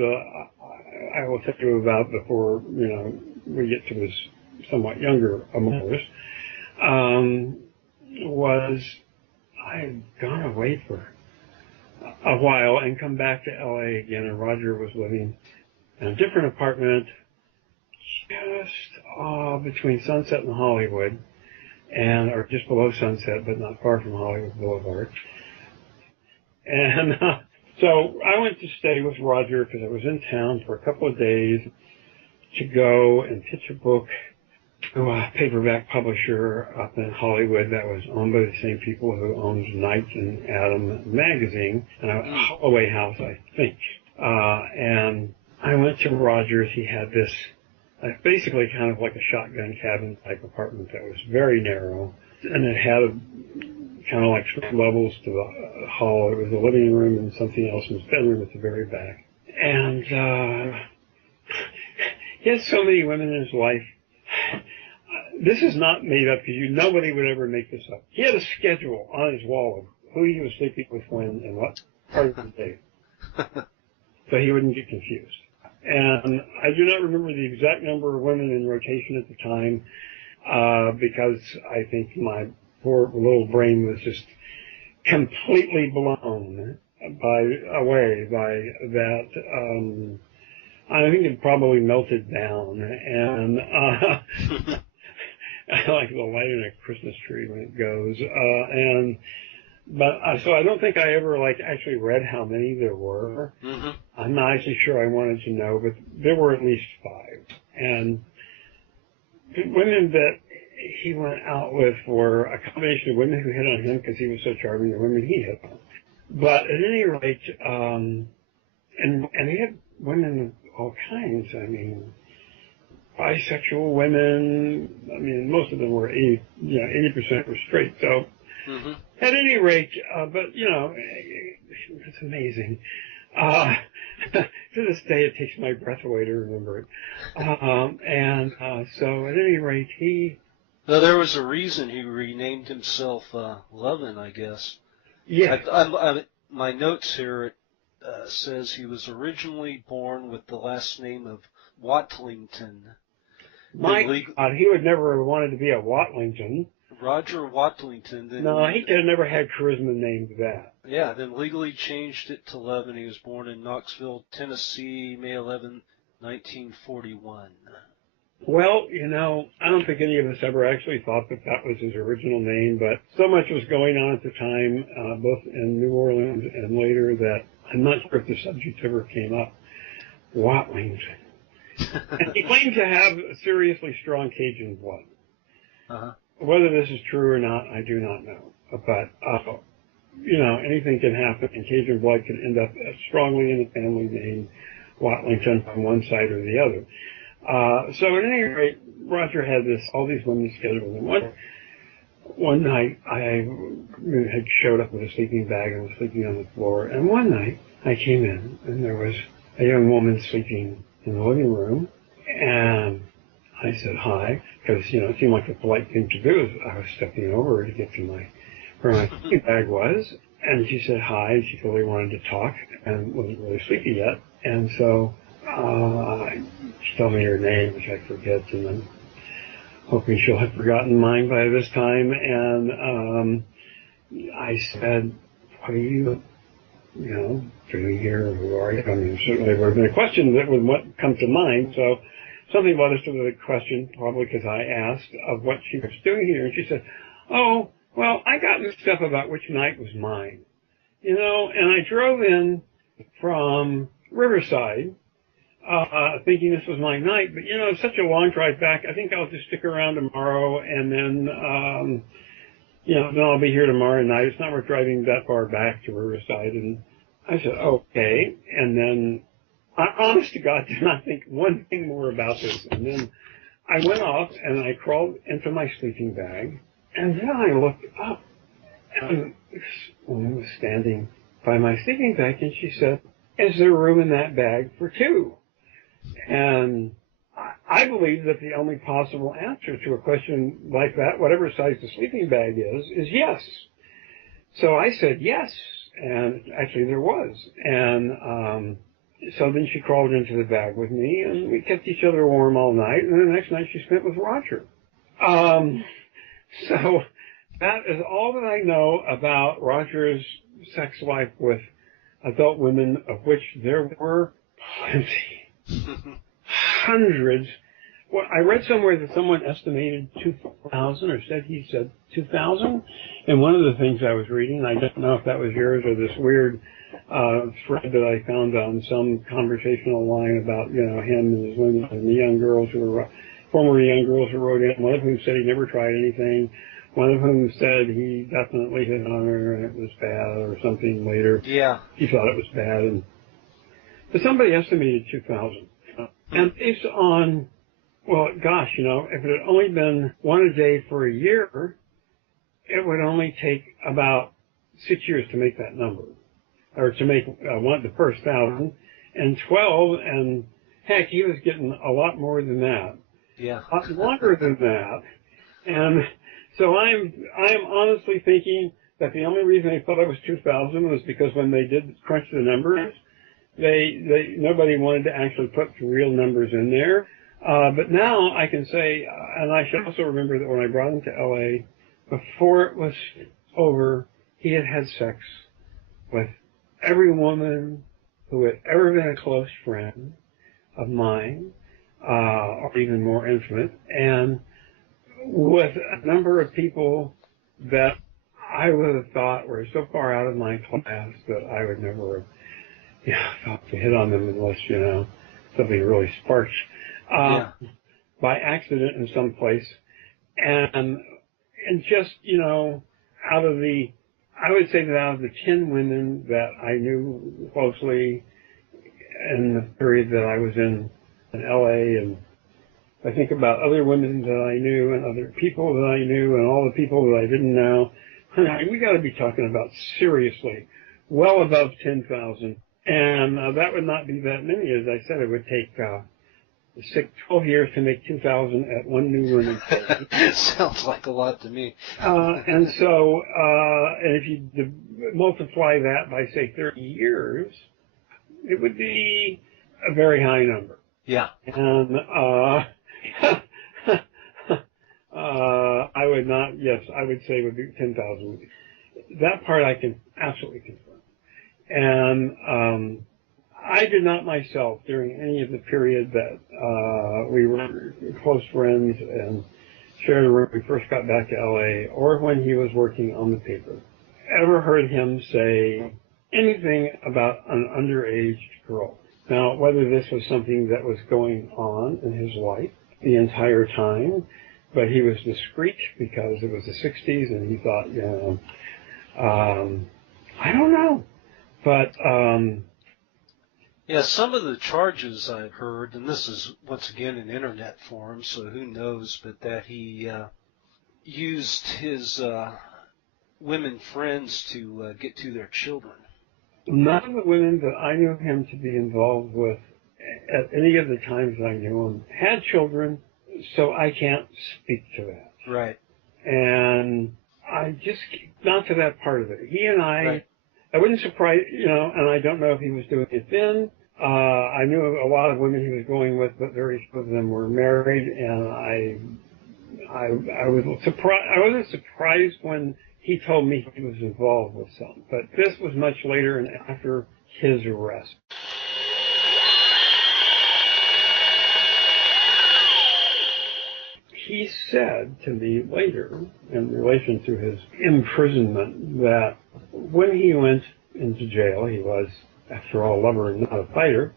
I will tell you about before, we get to his somewhat younger amours, was I had gone away for a while and come back to L.A. again, and Roger was living in a different apartment just between Sunset and Hollywood, or just below Sunset, but not far from Hollywood Boulevard. And so I went to stay with Roger because I was in town for a couple of days to go and pitch a book to a paperback publisher up in Hollywood that was owned by the same people who owned Knight and Adam magazine, and a Holloway House, I think. And I went to Roger's. He had this basically kind of like a shotgun cabin type apartment that was very narrow, and it had kind of like 3 levels to the hall. It was a living room and something else in his bedroom at the very back. And he had so many women in his life. This is not made up because nobody would ever make this up. He had a schedule on his wall of who he was sleeping with when and what part of the day, so he wouldn't get confused. And I do not remember the exact number of women in rotation at the time. because I think my poor little brain was just completely blown away by that. I think it probably melted down, and like the light in a Christmas tree when it goes. So I don't think I ever actually read how many there were. Mm-hmm. I'm not actually sure I wanted to know, but there were at least 5. And the women that he went out with were a combination of women who hit on him because he was so charming, and women he hit on. But at any rate, and he had women of all kinds. I mean, bisexual women. I mean, most of them were 80% were straight. So, mm-hmm. At any rate, but it's amazing. To this day, it takes my breath away to remember it. So, at any rate, he. Well, there was a reason he renamed himself Lovin, I guess. Yeah. My notes here says he was originally born with the last name of Watlington. My God, he would never have wanted to be a Watlington. Roger Watlington. No, he could have never had charisma named that. Yeah, then legally changed it to Lovin. He was born in Knoxville, Tennessee, May 11, 1941. Well, I don't think any of us ever actually thought that was his original name, but so much was going on at the time, both in New Orleans and later, that I'm not sure if the subject ever came up. Watlington. And he claimed to have seriously strong Cajun blood. Uh-huh. Whether this is true or not, I do not know. But, anything can happen, and Cajun blood can end up strongly in a family name, Watlington, on one side or the other. So at any rate, Roger had all these women scheduled with him. One night, I had showed up with a sleeping bag and was sleeping on the floor. And one night, I came in, and there was a young woman sleeping in the living room. And I said hi, because, it seemed like the polite thing to do. I was stepping over to get to where my sleeping bag was. And she said hi, and she clearly wanted to talk and wasn't really sleepy yet. And so she told me her name, which I forget, and I'm hoping she'll have forgotten mine by this time. And I said, what are you, doing here? Who are you? I mean, certainly there would have been a question that would come to mind. So something led us to the question, probably because I asked, of what she was doing here. And she said, oh, well, I got mixed up about which night was mine. And I drove in from Riverside, thinking this was my night, but it's such a long drive back. I think I'll just stick around tomorrow, and then, then I'll be here tomorrow night. It's not worth driving that far back to Riverside. And I said, okay. And then, honest to God, did not think one thing more about this. And then I went off and I crawled into my sleeping bag, and then I looked up, and this woman was standing by my sleeping bag, and she said, is there room in that bag for 2? And I believe that the only possible answer to a question like that, whatever size the sleeping bag is yes. So I said yes, and actually there was. And so then she crawled into the bag with me, and we kept each other warm all night, and the next night she spent with Roger. So that is all that I know about Roger's sex life with adult women, of which there were plenty. Hundreds. Well, I read somewhere that someone estimated 2,000, or he said 2,000. And one of the things I was reading, I don't know if that was yours or this weird thread that I found on some conversational line about, him and his women and the young girls former young girls who wrote in, one of whom said he never tried anything. One of whom said he definitely hit on her and it was bad or something later. Yeah. He thought it was bad. But somebody estimated 2,000. And based on, well, gosh, if it had only been one a day for a year, it would only take about 6 years to make that number. Or to make the first 1,000. And 12, and heck, he was getting a lot more than that. Yeah. A lot longer than that. And so I'm honestly thinking that the only reason they thought it was 2,000 was because when they did crunch the numbers, nobody wanted to actually put the real numbers in there. But now I can say, and I should also remember that when I brought him to L.A., before it was over, he had had sex with every woman who had ever been a close friend of mine, or even more intimate, and with a number of people that I would have thought were so far out of my class that I would never have thought to hit on them unless, something really sparked by accident in some place. And just, out of the, I would say that out of the 10 women that I knew closely in the period that I was in L.A., and I think about other women that I knew and other people that I knew and all the people that I didn't know, we got to be talking about seriously well above 10,000. And that would not be that many. As I said, it would take 12 years to make 2,000 at one new women's day. Sounds like a lot to me. And so, and if you multiply that by, say, 30 years, it would be a very high number. Yeah. And I would not, yes, I would say it would be 10,000. That part I can absolutely confirm. And I did not myself, during any of the period that we were close friends and shared a room when we first got back to L.A., or when he was working on the paper, ever heard him say anything about an underage girl. Now, whether this was something that was going on in his life the entire time, but he was discreet because it was the 60s and he thought, I don't know. But, yeah, some of the charges I've heard, and this is once again in internet form, so who knows, but that he used his women friends to get to their children. None of the women that I knew him to be involved with at any of the times I knew him had children, so I can't speak to that. Right. And I just, not to that part of it. He and I wouldn't surprise, and I don't know if he was doing it then. I knew a lot of women he was going with, but very few of them were married, and I wasn't surprised when he told me he was involved with some. But this was much later and after his arrest. He said to me later, in relation to his imprisonment, that when he went into jail, he was, after all, a lover and not a fighter,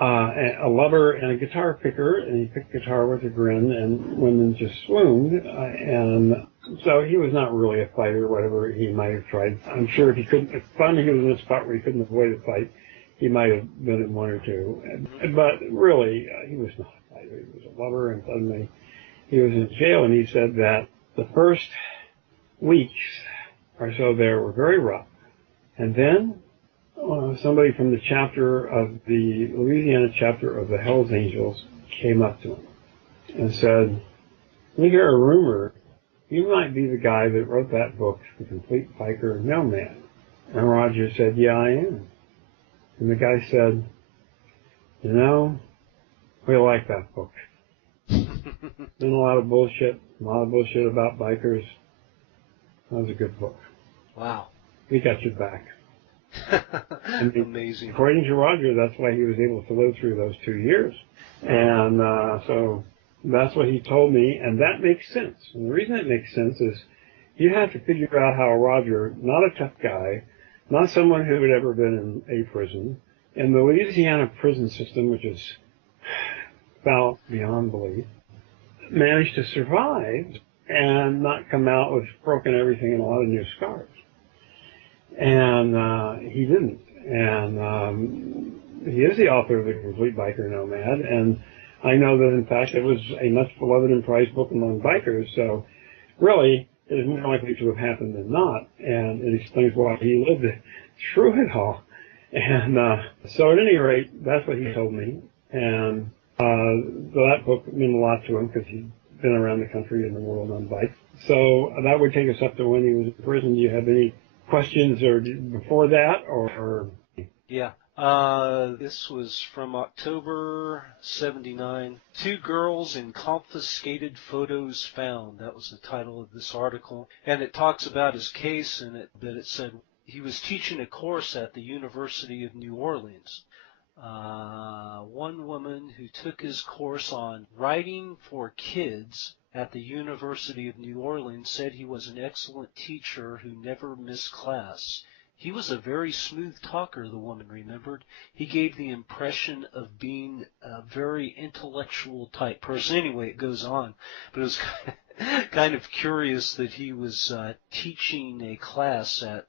a lover and a guitar picker, and he picked guitar with a grin, and women just swooned, and so he was not really a fighter, whatever he might have tried. I'm sure if he couldn't, if finally he was in a spot where he couldn't avoid a fight, he might have been in one or two. But really, he was not a fighter. He was a lover, and suddenly he was in jail, and he said that the first weeks or so there were very rough. And then somebody from the chapter of the Louisiana chapter of the Hells Angels came up to him and said, "We hear a rumor you might be the guy that wrote that book, The Complete Biker Nomad." And Roger said, "Yeah, I am." And the guy said, "We like that book. Been a lot of bullshit about bikers. That was a good book. Wow. We got your back." Amazing. According to Roger, that's why he was able to live through those 2 years. And so that's what he told me, and that makes sense. And the reason it makes sense is you have to figure out how Roger, not a tough guy, not someone who had ever been in a prison, in the Louisiana prison system, which is foul beyond belief, managed to survive and not come out with broken everything and a lot of new scars. And he didn't. And he is the author of The Complete Biker Nomad, and I know that, in fact, it was a much beloved and prized book among bikers, so really it is more likely to have happened than not, and it explains why he lived through it all. And so at any rate, that's what he told me, and that book meant a lot to him because he'd been around the country and the world on bikes. So that would take us up to when he was in prison. Do you have any questions or before that, or? Yeah. This was from October 79. 2 girls in confiscated photos found. That was the title of this article. And it talks about his case, and it said he was teaching a course at the University of New Orleans. One woman who took his course on writing for kids at the University of New Orleans said he was an excellent teacher who never missed class. He was a very smooth talker, the woman remembered. He gave the impression of being a very intellectual type person. Anyway, it goes on. But it was kind of curious that he was teaching a class at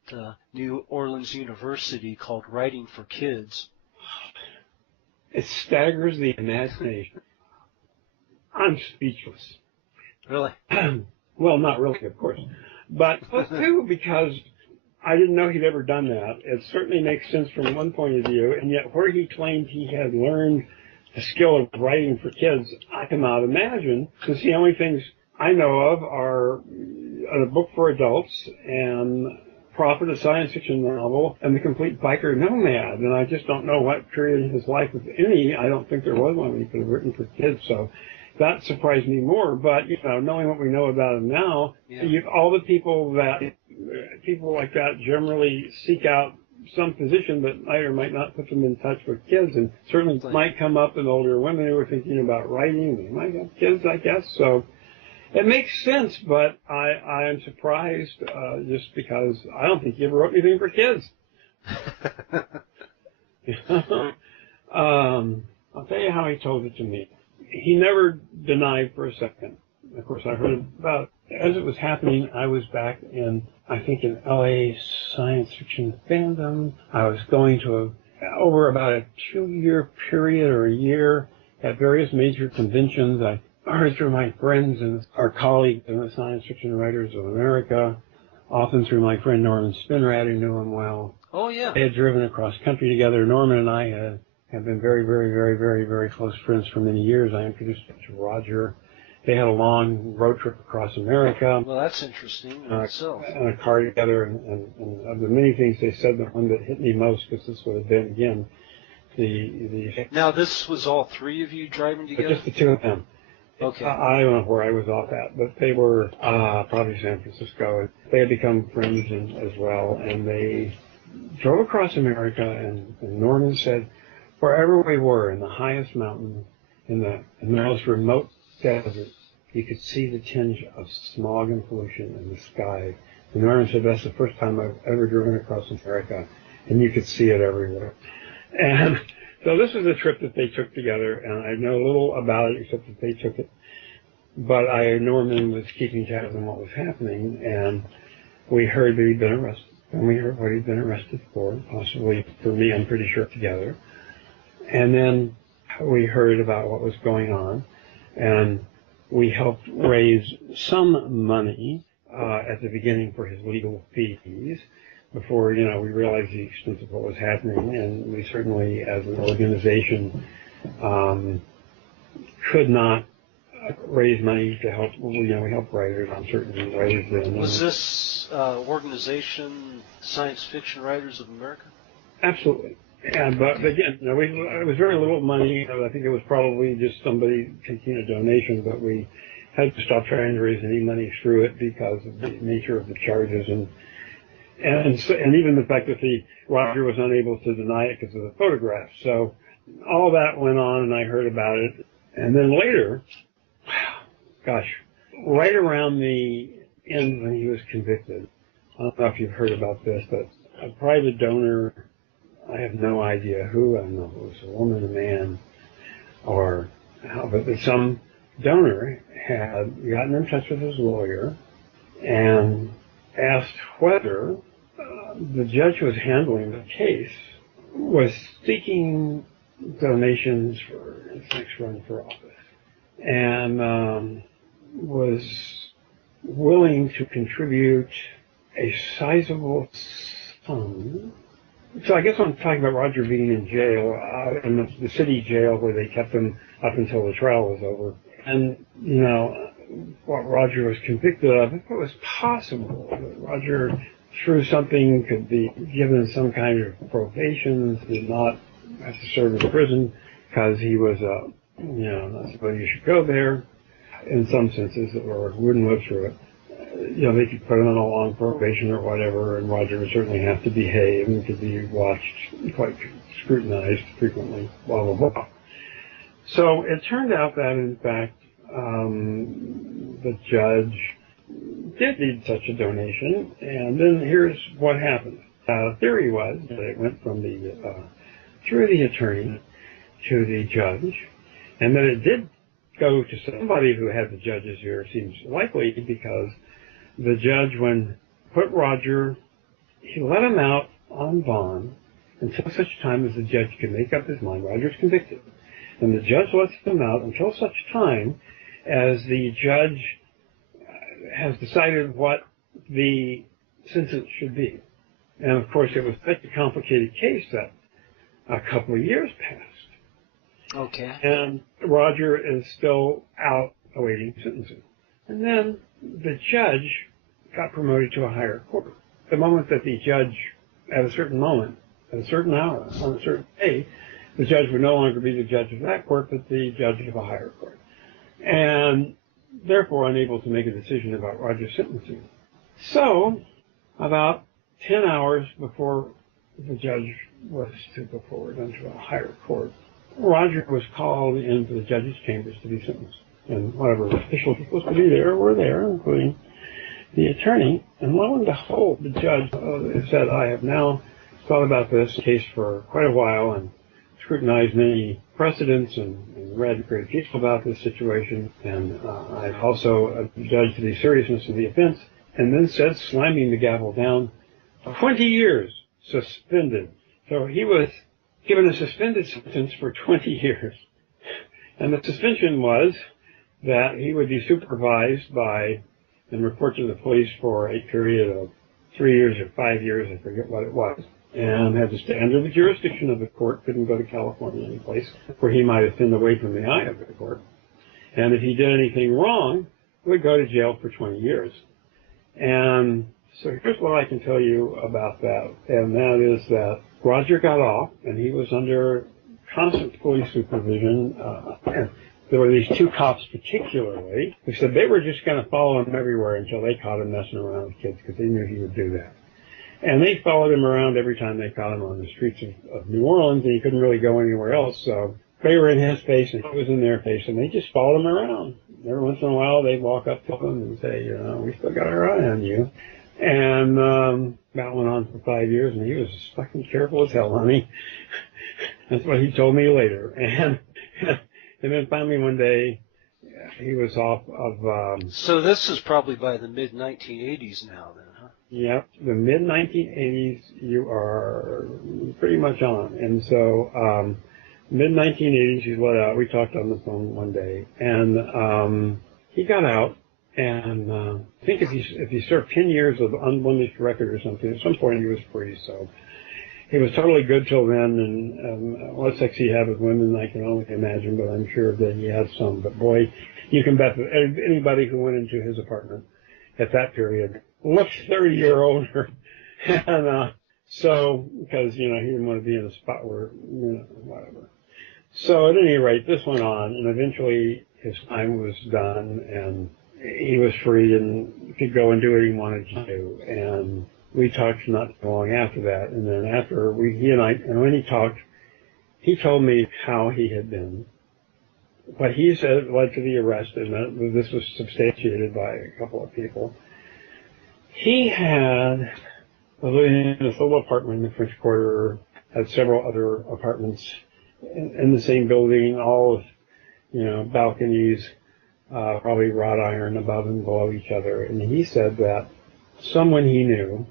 New Orleans University called Writing for Kids. It staggers the imagination. I'm speechless. Really? Well, not really, of course. But too, because I didn't know he'd ever done that. It certainly makes sense from one point of view, and yet where he claimed he had learned the skill of writing for kids, I cannot imagine, since the only things I know of are a book for adults and Prophet, a science fiction novel, and The Complete Biker Nomad. And I just don't know what period in his life, if any, I don't think there was one he could have written for kids. So that surprised me more. But, knowing what we know about him now, all the people like that generally seek out some position that might or might not put them in touch with kids, and certainly might come up in older women who are thinking about writing. They might have kids, I guess. So it makes sense, but I am surprised just because I don't think he ever wrote anything for kids. I'll tell you how he told it to me. He never denied for a second. Of course, I heard about it. As it was happening, I was back in, I think, in LA science fiction fandom. I was going to over about a 2-year period or a year at various major conventions. I heard through my friends and our colleagues in the Science Fiction Writers of America, often through my friend Norman Spinrad, who knew him well. Oh, yeah. They had driven across country together. Norman and I have been very, very, very, very, very close friends for many years. I introduced him to Roger. They had a long road trip across America. Well, that's interesting in itself. In a car together, and of the many things they said, the one that hit me most, because this would have been, again, the... Now, this was all 3 of you driving together? Just the 2 of them. Okay. I don't know where I was off at, but they were probably San Francisco. They had become friends as well, and they drove across America, and Norman said, wherever we were, in the highest mountain, in the most remote desert, you could see the tinge of smog and pollution in the sky. And Norman said, that's the first time I've ever driven across America, and you could see it everywhere. And so this was a trip that they took together, and I know little about it except that they took it. But Norman was keeping tabs on what was happening, and we heard that he'd been arrested. And we heard what he'd been arrested for, possibly for me, I'm pretty sure, together. And then we heard about what was going on, and we helped raise some money at the beginning for his legal fees before, we realized the extent of what was happening. And we certainly, as an organization, could not raise money to help, we help writers on certain ways. Was this organization Science Fiction Writers of America? Absolutely. But again, it was very little money. I think it was probably just somebody taking a donation, but we had to stop trying to raise any money through it because of the nature of the charges and even the fact that Roger was unable to deny it because of the photographs. So all that went on, and I heard about it. And then later, right around the end when he was convicted, I don't know if you've heard about this, but a private donor, I have no idea who, I don't know if it was a woman, a man, or how, but some donor had gotten in touch with his lawyer and asked whether the judge who was handling the case was seeking donations for his next run for office, and was willing to contribute a sizable sum. So I guess I'm talking about Roger being in jail, in the city jail where they kept him up until the trial was over. And, what Roger was convicted of, if it was possible that Roger through something, could be given some kind of probation, did not have to serve in prison because he was, not somebody you should go there. In some senses, or wouldn't live through it. They could put him on a long probation or whatever, and Roger would certainly have to behave and could be watched, quite scrutinized frequently, blah, blah, blah. So it turned out that, in fact, the judge did need such a donation, and then here's what happened. The theory was that it went from through the attorney to the judge, and that it did go to somebody who had the judge's ear, seems likely, because the judge, when put Roger, he let him out on bond until such time as the judge can make up his mind. Roger's convicted. And the judge lets him out until such time as the judge has decided what the sentence should be. And, of course, it was such a complicated case that a couple of years passed. Okay. And Roger is still out awaiting sentencing. And then the judge got promoted to a higher court. The moment that the judge, at a certain moment, at a certain hour, on a certain day, the judge would no longer be the judge of that court, but the judge of a higher court. And therefore unable to make a decision about Roger's sentencing. So, about 10 hours before the judge was to go forward into a higher court, Roger was called into the judge's chambers to be sentenced. And whatever officials were supposed to be there were there, including the attorney. And lo and behold, the judge said, I have now thought about this case for quite a while and scrutinized many precedents and read a great deal about this situation. And I've also judged the seriousness of the offense. And then said, slamming the gavel down, 20 years suspended. So he was given a suspended sentence for 20 years. And the suspension was that he would be supervised by and report to the police for a period of 3 years or 5 years, I forget what it was, and had to stay under the jurisdiction of the court, couldn't go to California any place where he might have been away from the eye of the court. And if he did anything wrong, would go to jail for 20 years. And so here's what I can tell you about that, and that is that Roger got off, and he was under constant police supervision. And there were these two cops particularly who said they were just going to follow him everywhere until they caught him messing around with kids, because they knew he would do that. And they followed him around every time they caught him on the streets of New Orleans, and he couldn't really go anywhere else. So they were in his face, and he was in their face, and they just followed him around. Every once in a while, they'd walk up to him and say, we still got our eye on you. And that went on for 5 years, and he was fucking careful as hell, honey. That's what he told me later. And then finally one day, he was off of... So this is probably by the mid-1980s now, then, huh? Yep, the mid-1980s, you are pretty much on. And so mid-1980s, he's let out. We talked on the phone one day, and he got out. And I think if he served 10 years of unblemished record or something, at some point he was free. So he was totally good till then. And what sex he had with women, I can only imagine, but I'm sure that he had some. But boy, you can bet that anybody who went into his apartment at that period looked 30 years older. And so, because, he didn't want to be in a spot where, whatever. So at any rate, this went on, and eventually his time was done, and he was free and could go and do what he wanted to do. And we talked not too long after that. And then after when he talked, he told me how he had been. What he said led to the arrest, and this was substantiated by a couple of people. He had living in this little apartment in the French Quarter, had several other apartments in the same building, all with, balconies, probably wrought iron above and below each other. And he said that someone he knew,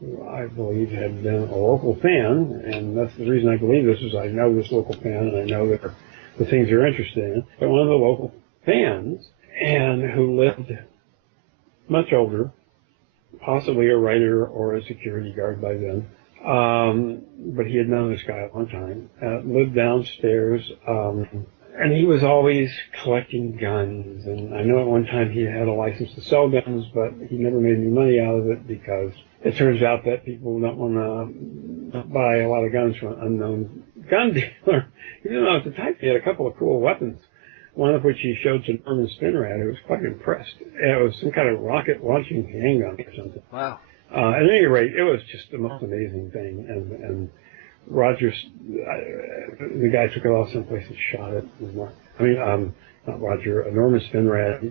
who I believe had been a local fan, and that's the reason I believe this is I know this local fan and I know that the things you're interested in, but one of the local fans, and who lived much older, possibly a writer or a security guard by then, but he had known this guy a long time, lived downstairs, And he was always collecting guns, and I know at one time he had a license to sell guns, but he never made any money out of it because it turns out that people don't want to buy a lot of guns from an unknown gun dealer. Even though at the time he had a couple of cool weapons, one of which he showed to Norman Spinrad, who was quite impressed. It was some kind of rocket-launching handgun or something. Wow. At any rate, it was just the most amazing thing, and Rogers, the guy took it off someplace and shot it. Not Roger, Norman Spinrad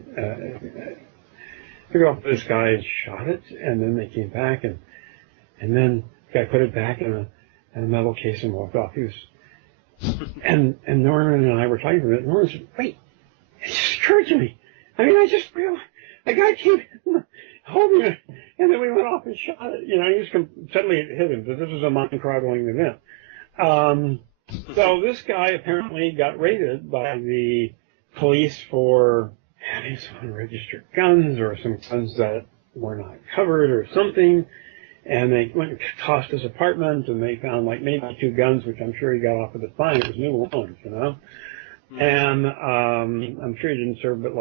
took it off this guy and shot it, and then they came back, and then the guy put it back in a metal case and walked off. He was, and Norman and I were talking about it. Norman said, "Wait, it just occurred to me. I just realized a guy came holding it, and then we went off and shot it. He just suddenly it hit him that this was a mind-boggling event." So this guy apparently got raided by the police for having some unregistered guns or some guns that were not covered or something. And they went and tossed his apartment, and they found like maybe 2 guns, which I'm sure he got off of the fine. It was new ones, And I'm sure he didn't serve but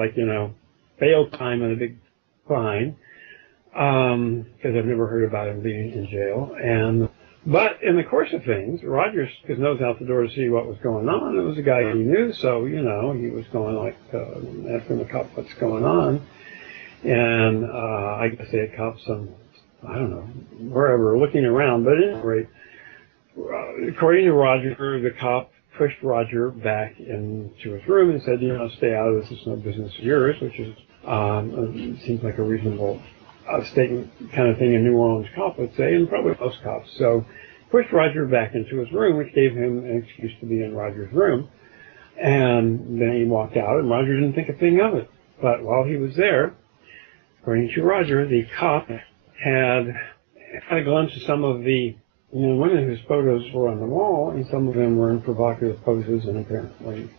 bail time and a big fine, because I've never heard about him being in jail. But in the course of things, Rogers took his nose out the door to see what was going on. It was a guy he knew, so, he was going asking the cop what's going on. And I guess they had cops I don't know, wherever, looking around. But at any rate, according to Roger, the cop pushed Roger back into his room and said, stay out of this. It's no business of yours, which is seems like a reasonable statement kind of thing a New Orleans cop would say, and probably most cops. So pushed Roger back into his room, which gave him an excuse to be in Roger's room. And then he walked out, and Roger didn't think a thing of it. But while he was there, according to Roger, the cop had a glimpse of some of the women whose photos were on the wall, and some of them were in provocative poses and apparently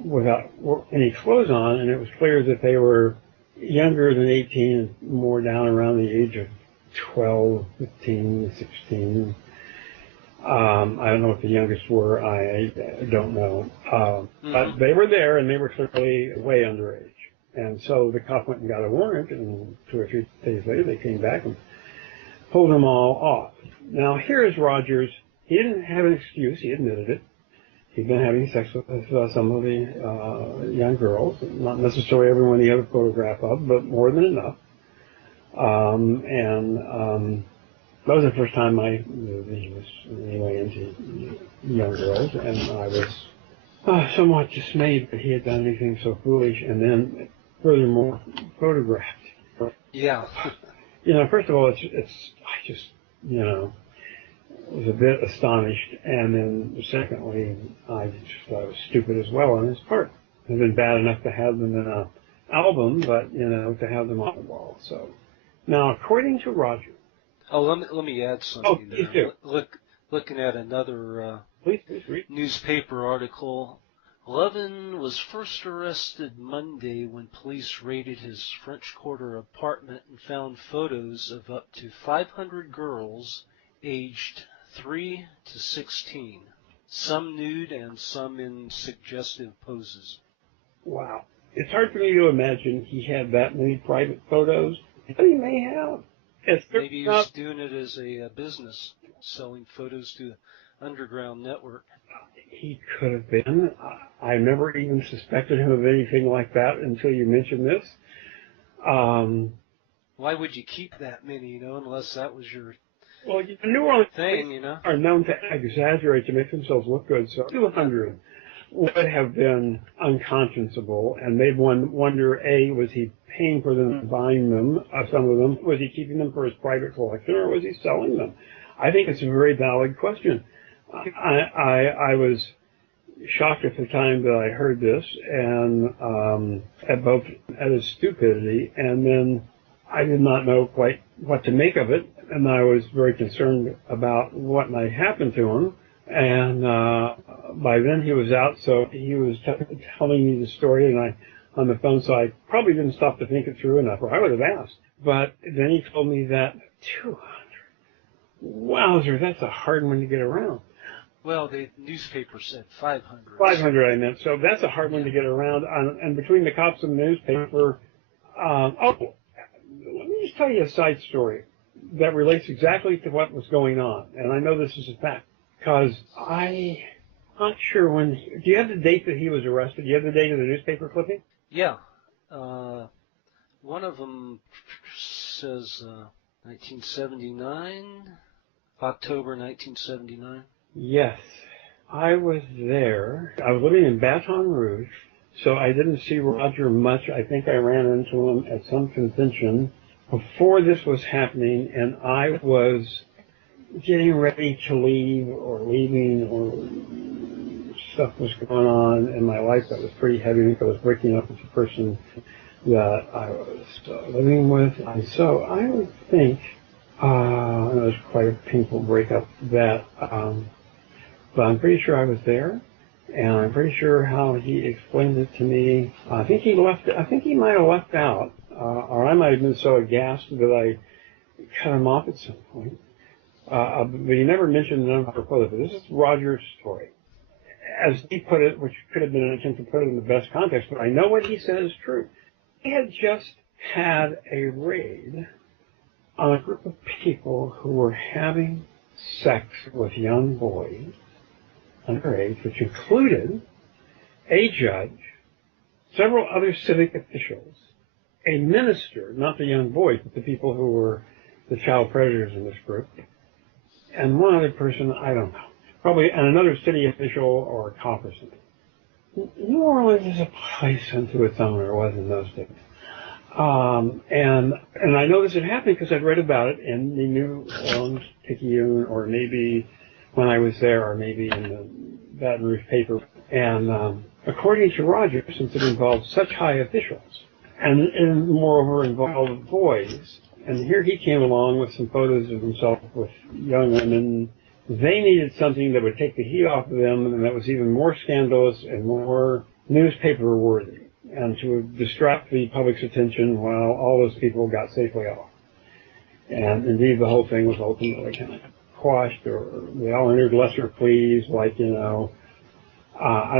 without any clothes on, and it was clear that they were younger than 18 and more down around the age of 12, 15, 16. I don't know what the youngest were. I don't know. But they were there, and they were clearly way underage. And so the cop went and got a warrant, and 2 or 3 days later they came back and pulled them all off. Now, here's Rogers. He didn't have an excuse. He admitted it. He'd been having sex with some of the young girls, not necessarily everyone he had a photograph of, but more than enough. That was the first time he was anyway into young girls, and I was somewhat dismayed that he had done anything so foolish, and then furthermore photographed. Yeah. First of all, I just was a bit astonished, and then secondly, I just thought it was stupid as well on his part. It had been bad enough to have them in an album, but to have them on the wall. So now, according to Roger. Oh, let me add something. Please do. Looking at another please read. Newspaper article. Lovin was first arrested Monday when police raided his French Quarter apartment and found photos of up to 500 girls aged 3 to 16, some nude and some in suggestive poses. Wow. It's hard for me to imagine he had that many private photos. But he may have. Maybe he was doing it as a business, selling photos to the underground network. He could have been. I never even suspected him of anything like that until you mentioned this. Why would you keep that many, unless that was your New Orleans thing, are known to exaggerate to make themselves look good. So 200 would have been unconscionable, and made one wonder, A, was he paying for them, buying them, some of them? Was he keeping them for his private collection, or was he selling them? I think it's a very valid question. I was shocked at the time that I heard this, and at his stupidity, and then I did not know quite what to make of it, and I was very concerned about what might happen to him. And by then he was out, so he was telling me the story, and I on the phone, so I probably didn't stop to think it through enough, or I would have asked. But then he told me that 200. Wowzer, that's a hard one to get around. Well, the newspaper said 500. 500, I meant. So that's a hard one to get around. And between the cops and the newspaper, let me just tell you a side story that relates exactly to what was going on. And I know this is a fact because I'm not sure when. Do you have the date that he was arrested? Do you have the date of the newspaper clipping? Yeah. One of them says 1979, October 1979. Yes. I was there. I was living in Baton Rouge, so I didn't see Roger much. I think I ran into him at some convention before this was happening, and I was getting ready to leave or leaving, or stuff was going on in my life that was pretty heavy. I was breaking up with the person that I was living with. And so I would think, and it was quite a painful breakup, that, but I'm pretty sure I was there, and I'm pretty sure how he explained it to me. I think he might have left out, or I might have been so aghast that I cut him off at some point. But he never mentioned the number of photos. This is Roger's story. As he put it, which could have been an attempt to put it in the best context, but I know what he said is true. He had just had a raid on a group of people who were having sex with young boys underage, which included a judge, several other civic officials, a minister, not the young boys, but the people who were the child predators in this group, and one other person, I don't know, probably, and another city official or a cop or something. New Orleans is a place unto its own, or was in those days. And I know this had happened because I'd read about it in the New Orleans Picayune, or maybe when I was there, or maybe in the Baton Rouge paper. And according to Roger, since it involved such high officials, and moreover involved boys, and here he came along with some photos of himself with young women. They needed something that would take the heat off of them, and that was even more scandalous and more newspaper-worthy, and to distract the public's attention while all those people got safely off. And indeed, the whole thing was ultimately kind of quashed, or they all entered lesser pleas, like, I don't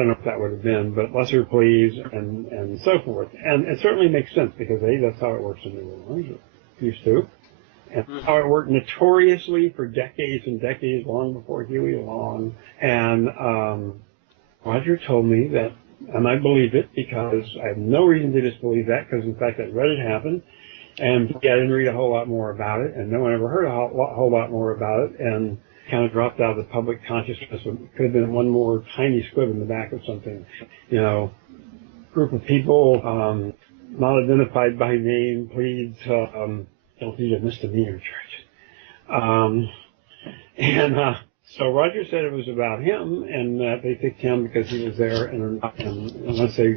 know if that would have been, but lesser pleas and so forth. And it certainly makes sense, because that's how it works in New Orleans. It used to. And how it worked notoriously for decades and decades, long before Huey Long. And Roger told me that, and I believe it because I have no reason to disbelieve that, because in fact I read it happen, and I didn't read a whole lot more about it, and no one ever heard a whole lot more about it, and kind of dropped out of the public consciousness. It could have been one more tiny squib in the back of something, group of people, not identified by name, pleads guilty of misdemeanor charges. So Roger said it was about him, and that they picked him because he was there, and unless they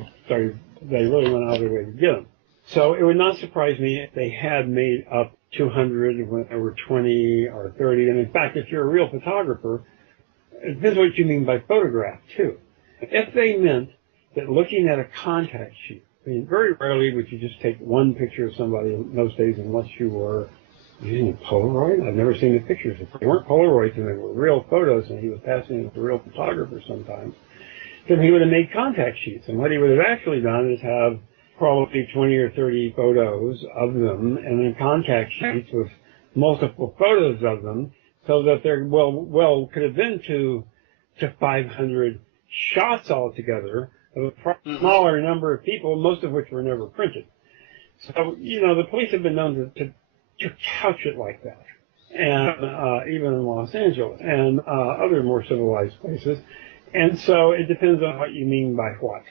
really went out of their way to get him. So it would not surprise me if they had made up 200 when there were 20 or 30. And in fact, if you're a real photographer, it depends what you mean by photograph, too. If they meant that looking at a contact sheet, I mean, very rarely would you just take one picture of somebody in those days unless you were using a Polaroid. I've never seen the pictures. If they weren't Polaroids and they were real photos and he was passing them to real photographers sometimes, then he would have made contact sheets. And what he would have actually done is have probably 20 or 30 photos of them, and then contact sheets with multiple photos of them, so that there could have been to 500 shots altogether of a smaller number of people, most of which were never printed. So, the police have been known to couch it like that, and even in Los Angeles and other more civilized places. And so it depends on what you mean by what.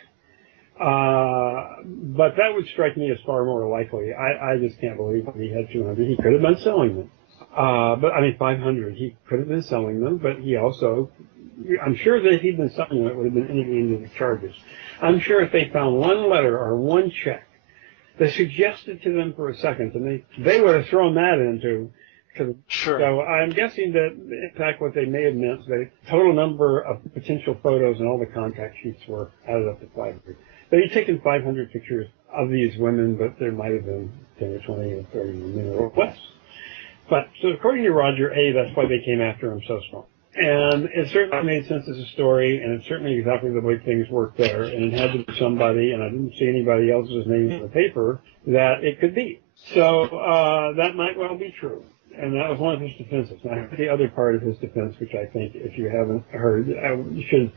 But that would strike me as far more likely. I just can't believe that he had 200. He could have been selling them. 500. He could have been selling them, but he also, I'm sure that if he'd been selling them, it would have been entering into the charges. I'm sure if they found one letter or one check that suggested to them for a second, and they would have thrown that into. Sure. So I'm guessing that, in fact, what they may have meant, the total number of potential photos and all the contact sheets were added up to 500. But he'd taken 500 pictures of these women, but there might have been 10 or 20 or 30 women or less. But so according to Roger, that's why they came after him so strong. And it certainly made sense as a story, and it's certainly exactly the way things worked there. And it had to be somebody, and I didn't see anybody else's name in the paper, that it could be. So that might well be true. And that was one of his defenses. Now, the other part of his defense, which I think, if you haven't heard, you should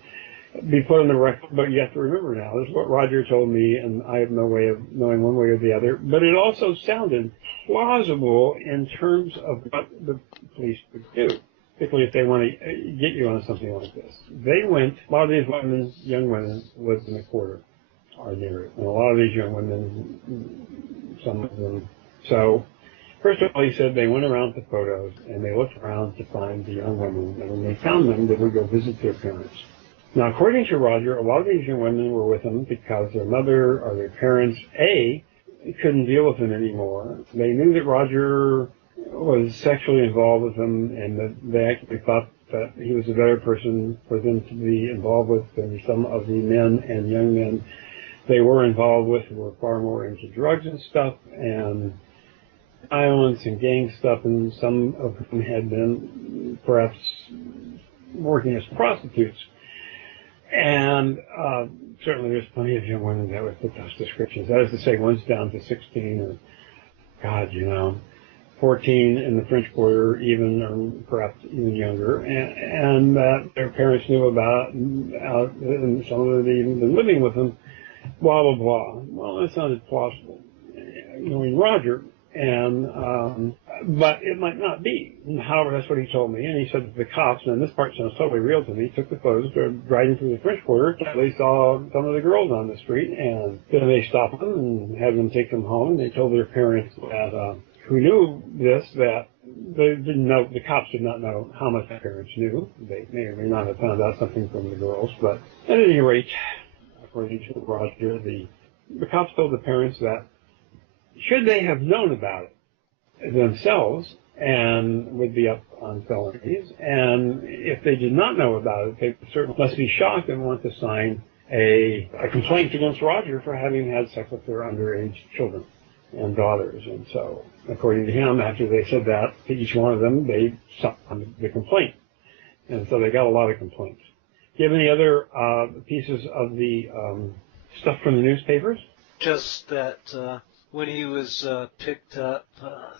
be put on the record, but you have to remember now, this is what Roger told me, and I have no way of knowing one way or the other, but it also sounded plausible in terms of what the police would do, particularly if they want to get you on something like this. They went, a lot of these women, young women, lived in the quarter, or near it, and a lot of these young women, some of them, so first of all, he said they went around to photos, and they looked around to find the young women, and when they found them, they would go visit their parents. Now, according to Roger, a lot of these young women were with him because their mother or their parents, A, couldn't deal with him anymore. They knew that Roger was sexually involved with them, and that they actually thought that he was a better person for them to be involved with than some of the men and young men they were involved with, who were far more into drugs and stuff, and violence and gang stuff, and some of whom had been perhaps working as prostitutes. And certainly there's plenty of young women that would fit those descriptions. That is to say, one's down to 16 or, God, 14 in the French Quarter, even, or perhaps even younger, and that their parents knew about, and some of them had even been living with them, blah, blah, blah. Well, that sounded plausible, knowing Roger. But it might not be. However, that's what he told me. And he said that the cops, and this part sounds totally real to me, took the photos, started riding through the French Quarter. They saw some of the girls on the street, and then they stopped them and had them take them home. And they told their parents that, who knew this, that they didn't know, the cops did not know how much their parents knew. They may or may not have found out something from the girls. But at any rate, according to Roger, the cops told the parents that should they have known about it themselves and would be up on felonies, and if they did not know about it, they certainly must be shocked and want to sign a complaint against Roger for having had sex with their underage children and daughters. And so, according to him, after they said that to each one of them, they signed the complaint. And so they got a lot of complaints. Do you have any other pieces of the stuff from the newspapers? Just that when he was picked up,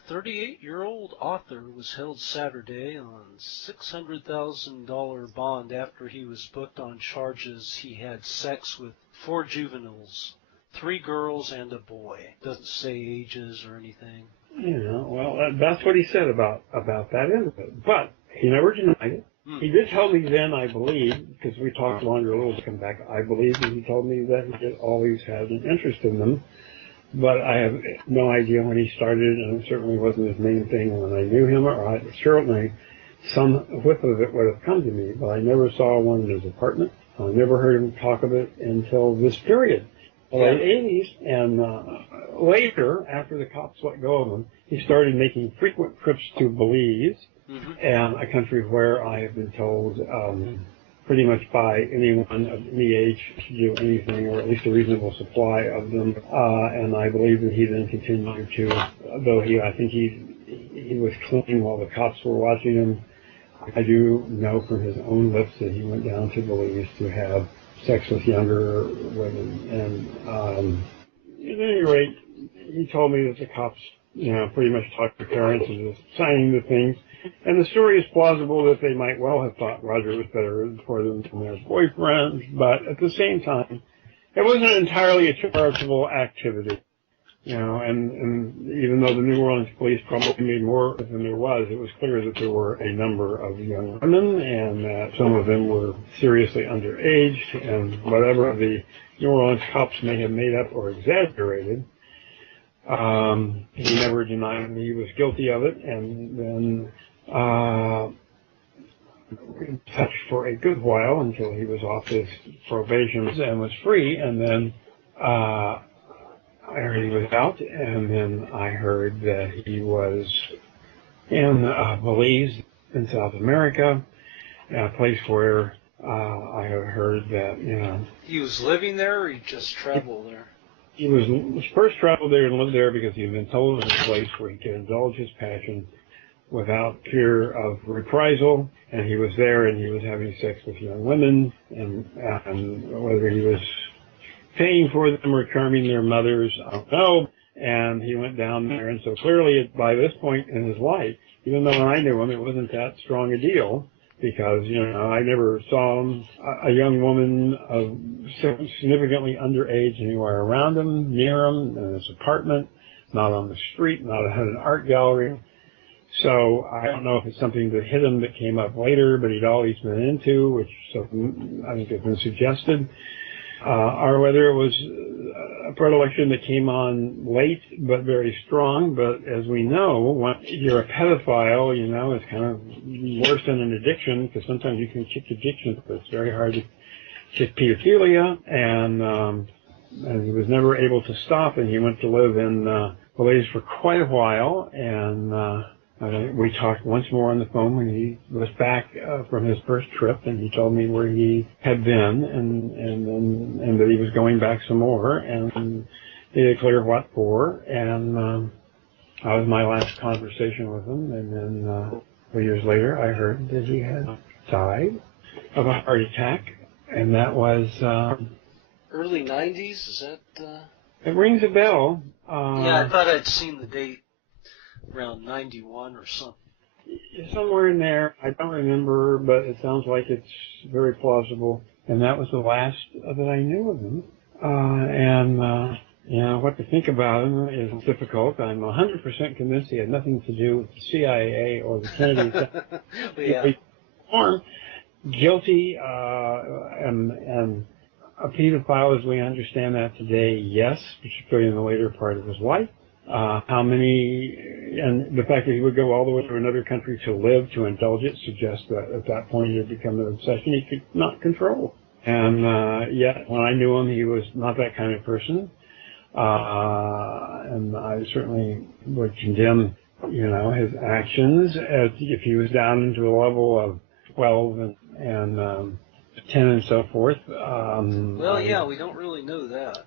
38-year-old author was held Saturday on $600,000 bond after he was booked on charges he had sex with 4 juveniles, 3 girls and a boy. Doesn't say ages or anything. Yeah, well, that's what he said about that end of it. But he never denied it. He did tell me then, I believe, because we talked longer a little to come back, I believe that he told me that he had always had an interest in them. But I have no idea when he started, and it certainly wasn't his main thing when I knew him, or certainly some whiff of it would have come to me, but I never saw one in his apartment. I never heard him talk of it until this period, the late 80s, and later, after the cops let go of him, he started making frequent trips to Belize, and a country where I have been told pretty much by anyone of any age to do anything, or at least a reasonable supply of them. And I believe that he then continued to, though I think he was clean while the cops were watching him. I do know from his own lips that he went down to Belize to have sex with younger women. And at any rate, he told me that the cops, pretty much talked to parents and was signing the things. And the story is plausible that they might well have thought Roger was better for them than their boyfriends, but at the same time, it wasn't entirely a charitable activity. And even though the New Orleans police probably made more than there was, it was clear that there were a number of young women, and that some of them were seriously underage, and whatever the New Orleans cops may have made up or exaggerated, he never denied he was guilty of it, and then in touch for a good while until he was off his probation and was free, and then I heard he was out, and then I heard that he was in Belize in South America, a place where I have heard that, He was living there, or he just traveled there? He was first traveled there and lived there because he had been told it was a place where he could indulge his passion without fear of reprisal, and he was there and he was having sex with young women, and whether he was paying for them or charming their mothers, I don't know. And he went down there, and so clearly by this point in his life, even though when I knew him it wasn't that strong a deal, because, I never saw him, a young woman of significantly underage anywhere around him, near him, in his apartment, not on the street, not at an art gallery. So I don't know if it's something that hit him that came up later, but he'd always been into, which I think has been suggested, or whether it was a predilection that came on late but very strong. But as we know, when you're a pedophile, it's kind of worse than an addiction, because sometimes you can kick addiction, but it's very hard to kick pedophilia. And he was never able to stop, and he went to live in Belize for quite a while. And we talked once more on the phone when he was back from his first trip, and he told me where he had been, and that he was going back some more, and he declared what for. And that was my last conversation with him. And then 4 years later, I heard that he had died of a heart attack, and that was early 90s. Is that? It rings a bell. Yeah, I thought I'd seen the date. Around 91 or something. Somewhere in there. I don't remember, but it sounds like it's very plausible. And that was the last that I knew of him. What to think about him is difficult. I'm 100% convinced he had nothing to do with the CIA or the Kennedys. Yeah. Guilty, and a pedophile as we understand that today, yes, particularly in the later part of his life. How many, and the fact that he would go all the way to another country to live, to indulge it, suggests that at that point it had become an obsession he could not control. And yet, when I knew him, he was not that kind of person. And I certainly would condemn, his actions if he was down into a level of 12 and 10 and so forth. We don't really know that.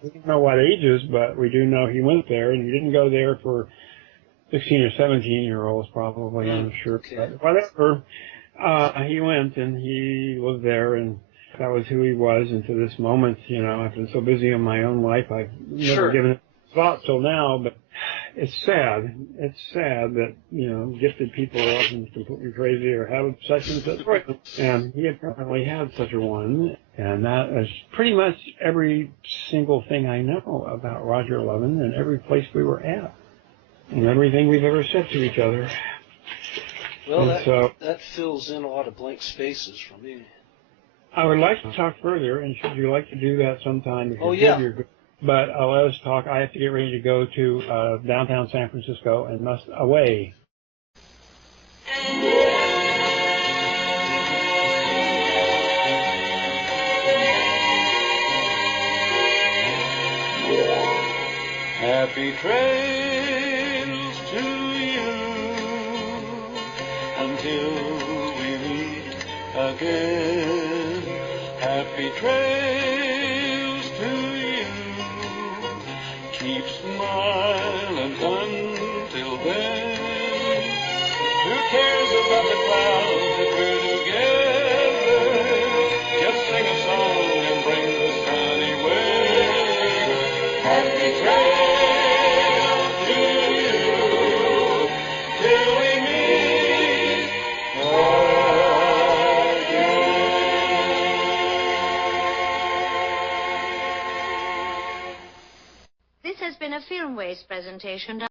We don't know what ages, but we do know he went there, and he didn't go there for 16 or 17-year-olds probably, I'm sure. Okay. But whatever, he went, and he was there, and that was who he was. And to this moment, I've been so busy in my own life, I've never given it thought till now, but it's sad. It's sad that, gifted people are often completely crazy or have obsessions that destroy them. And he apparently had such a one. And that is pretty much every single thing I know about Roger Lovin and every place we were at and everything we've ever said to each other. Well, that fills in a lot of blank spaces for me. I would like to talk further, and should you like to do that sometime? But let us talk. I have to get ready to go to downtown San Francisco and must away. Happy trails to you until we meet again. Happy trails to you. Keep smiling until then. Who cares about the clouds if we're together? Just sing a song and bring the sunny weather. Happy trails to you till we meet again. This has been a Filmways presentation.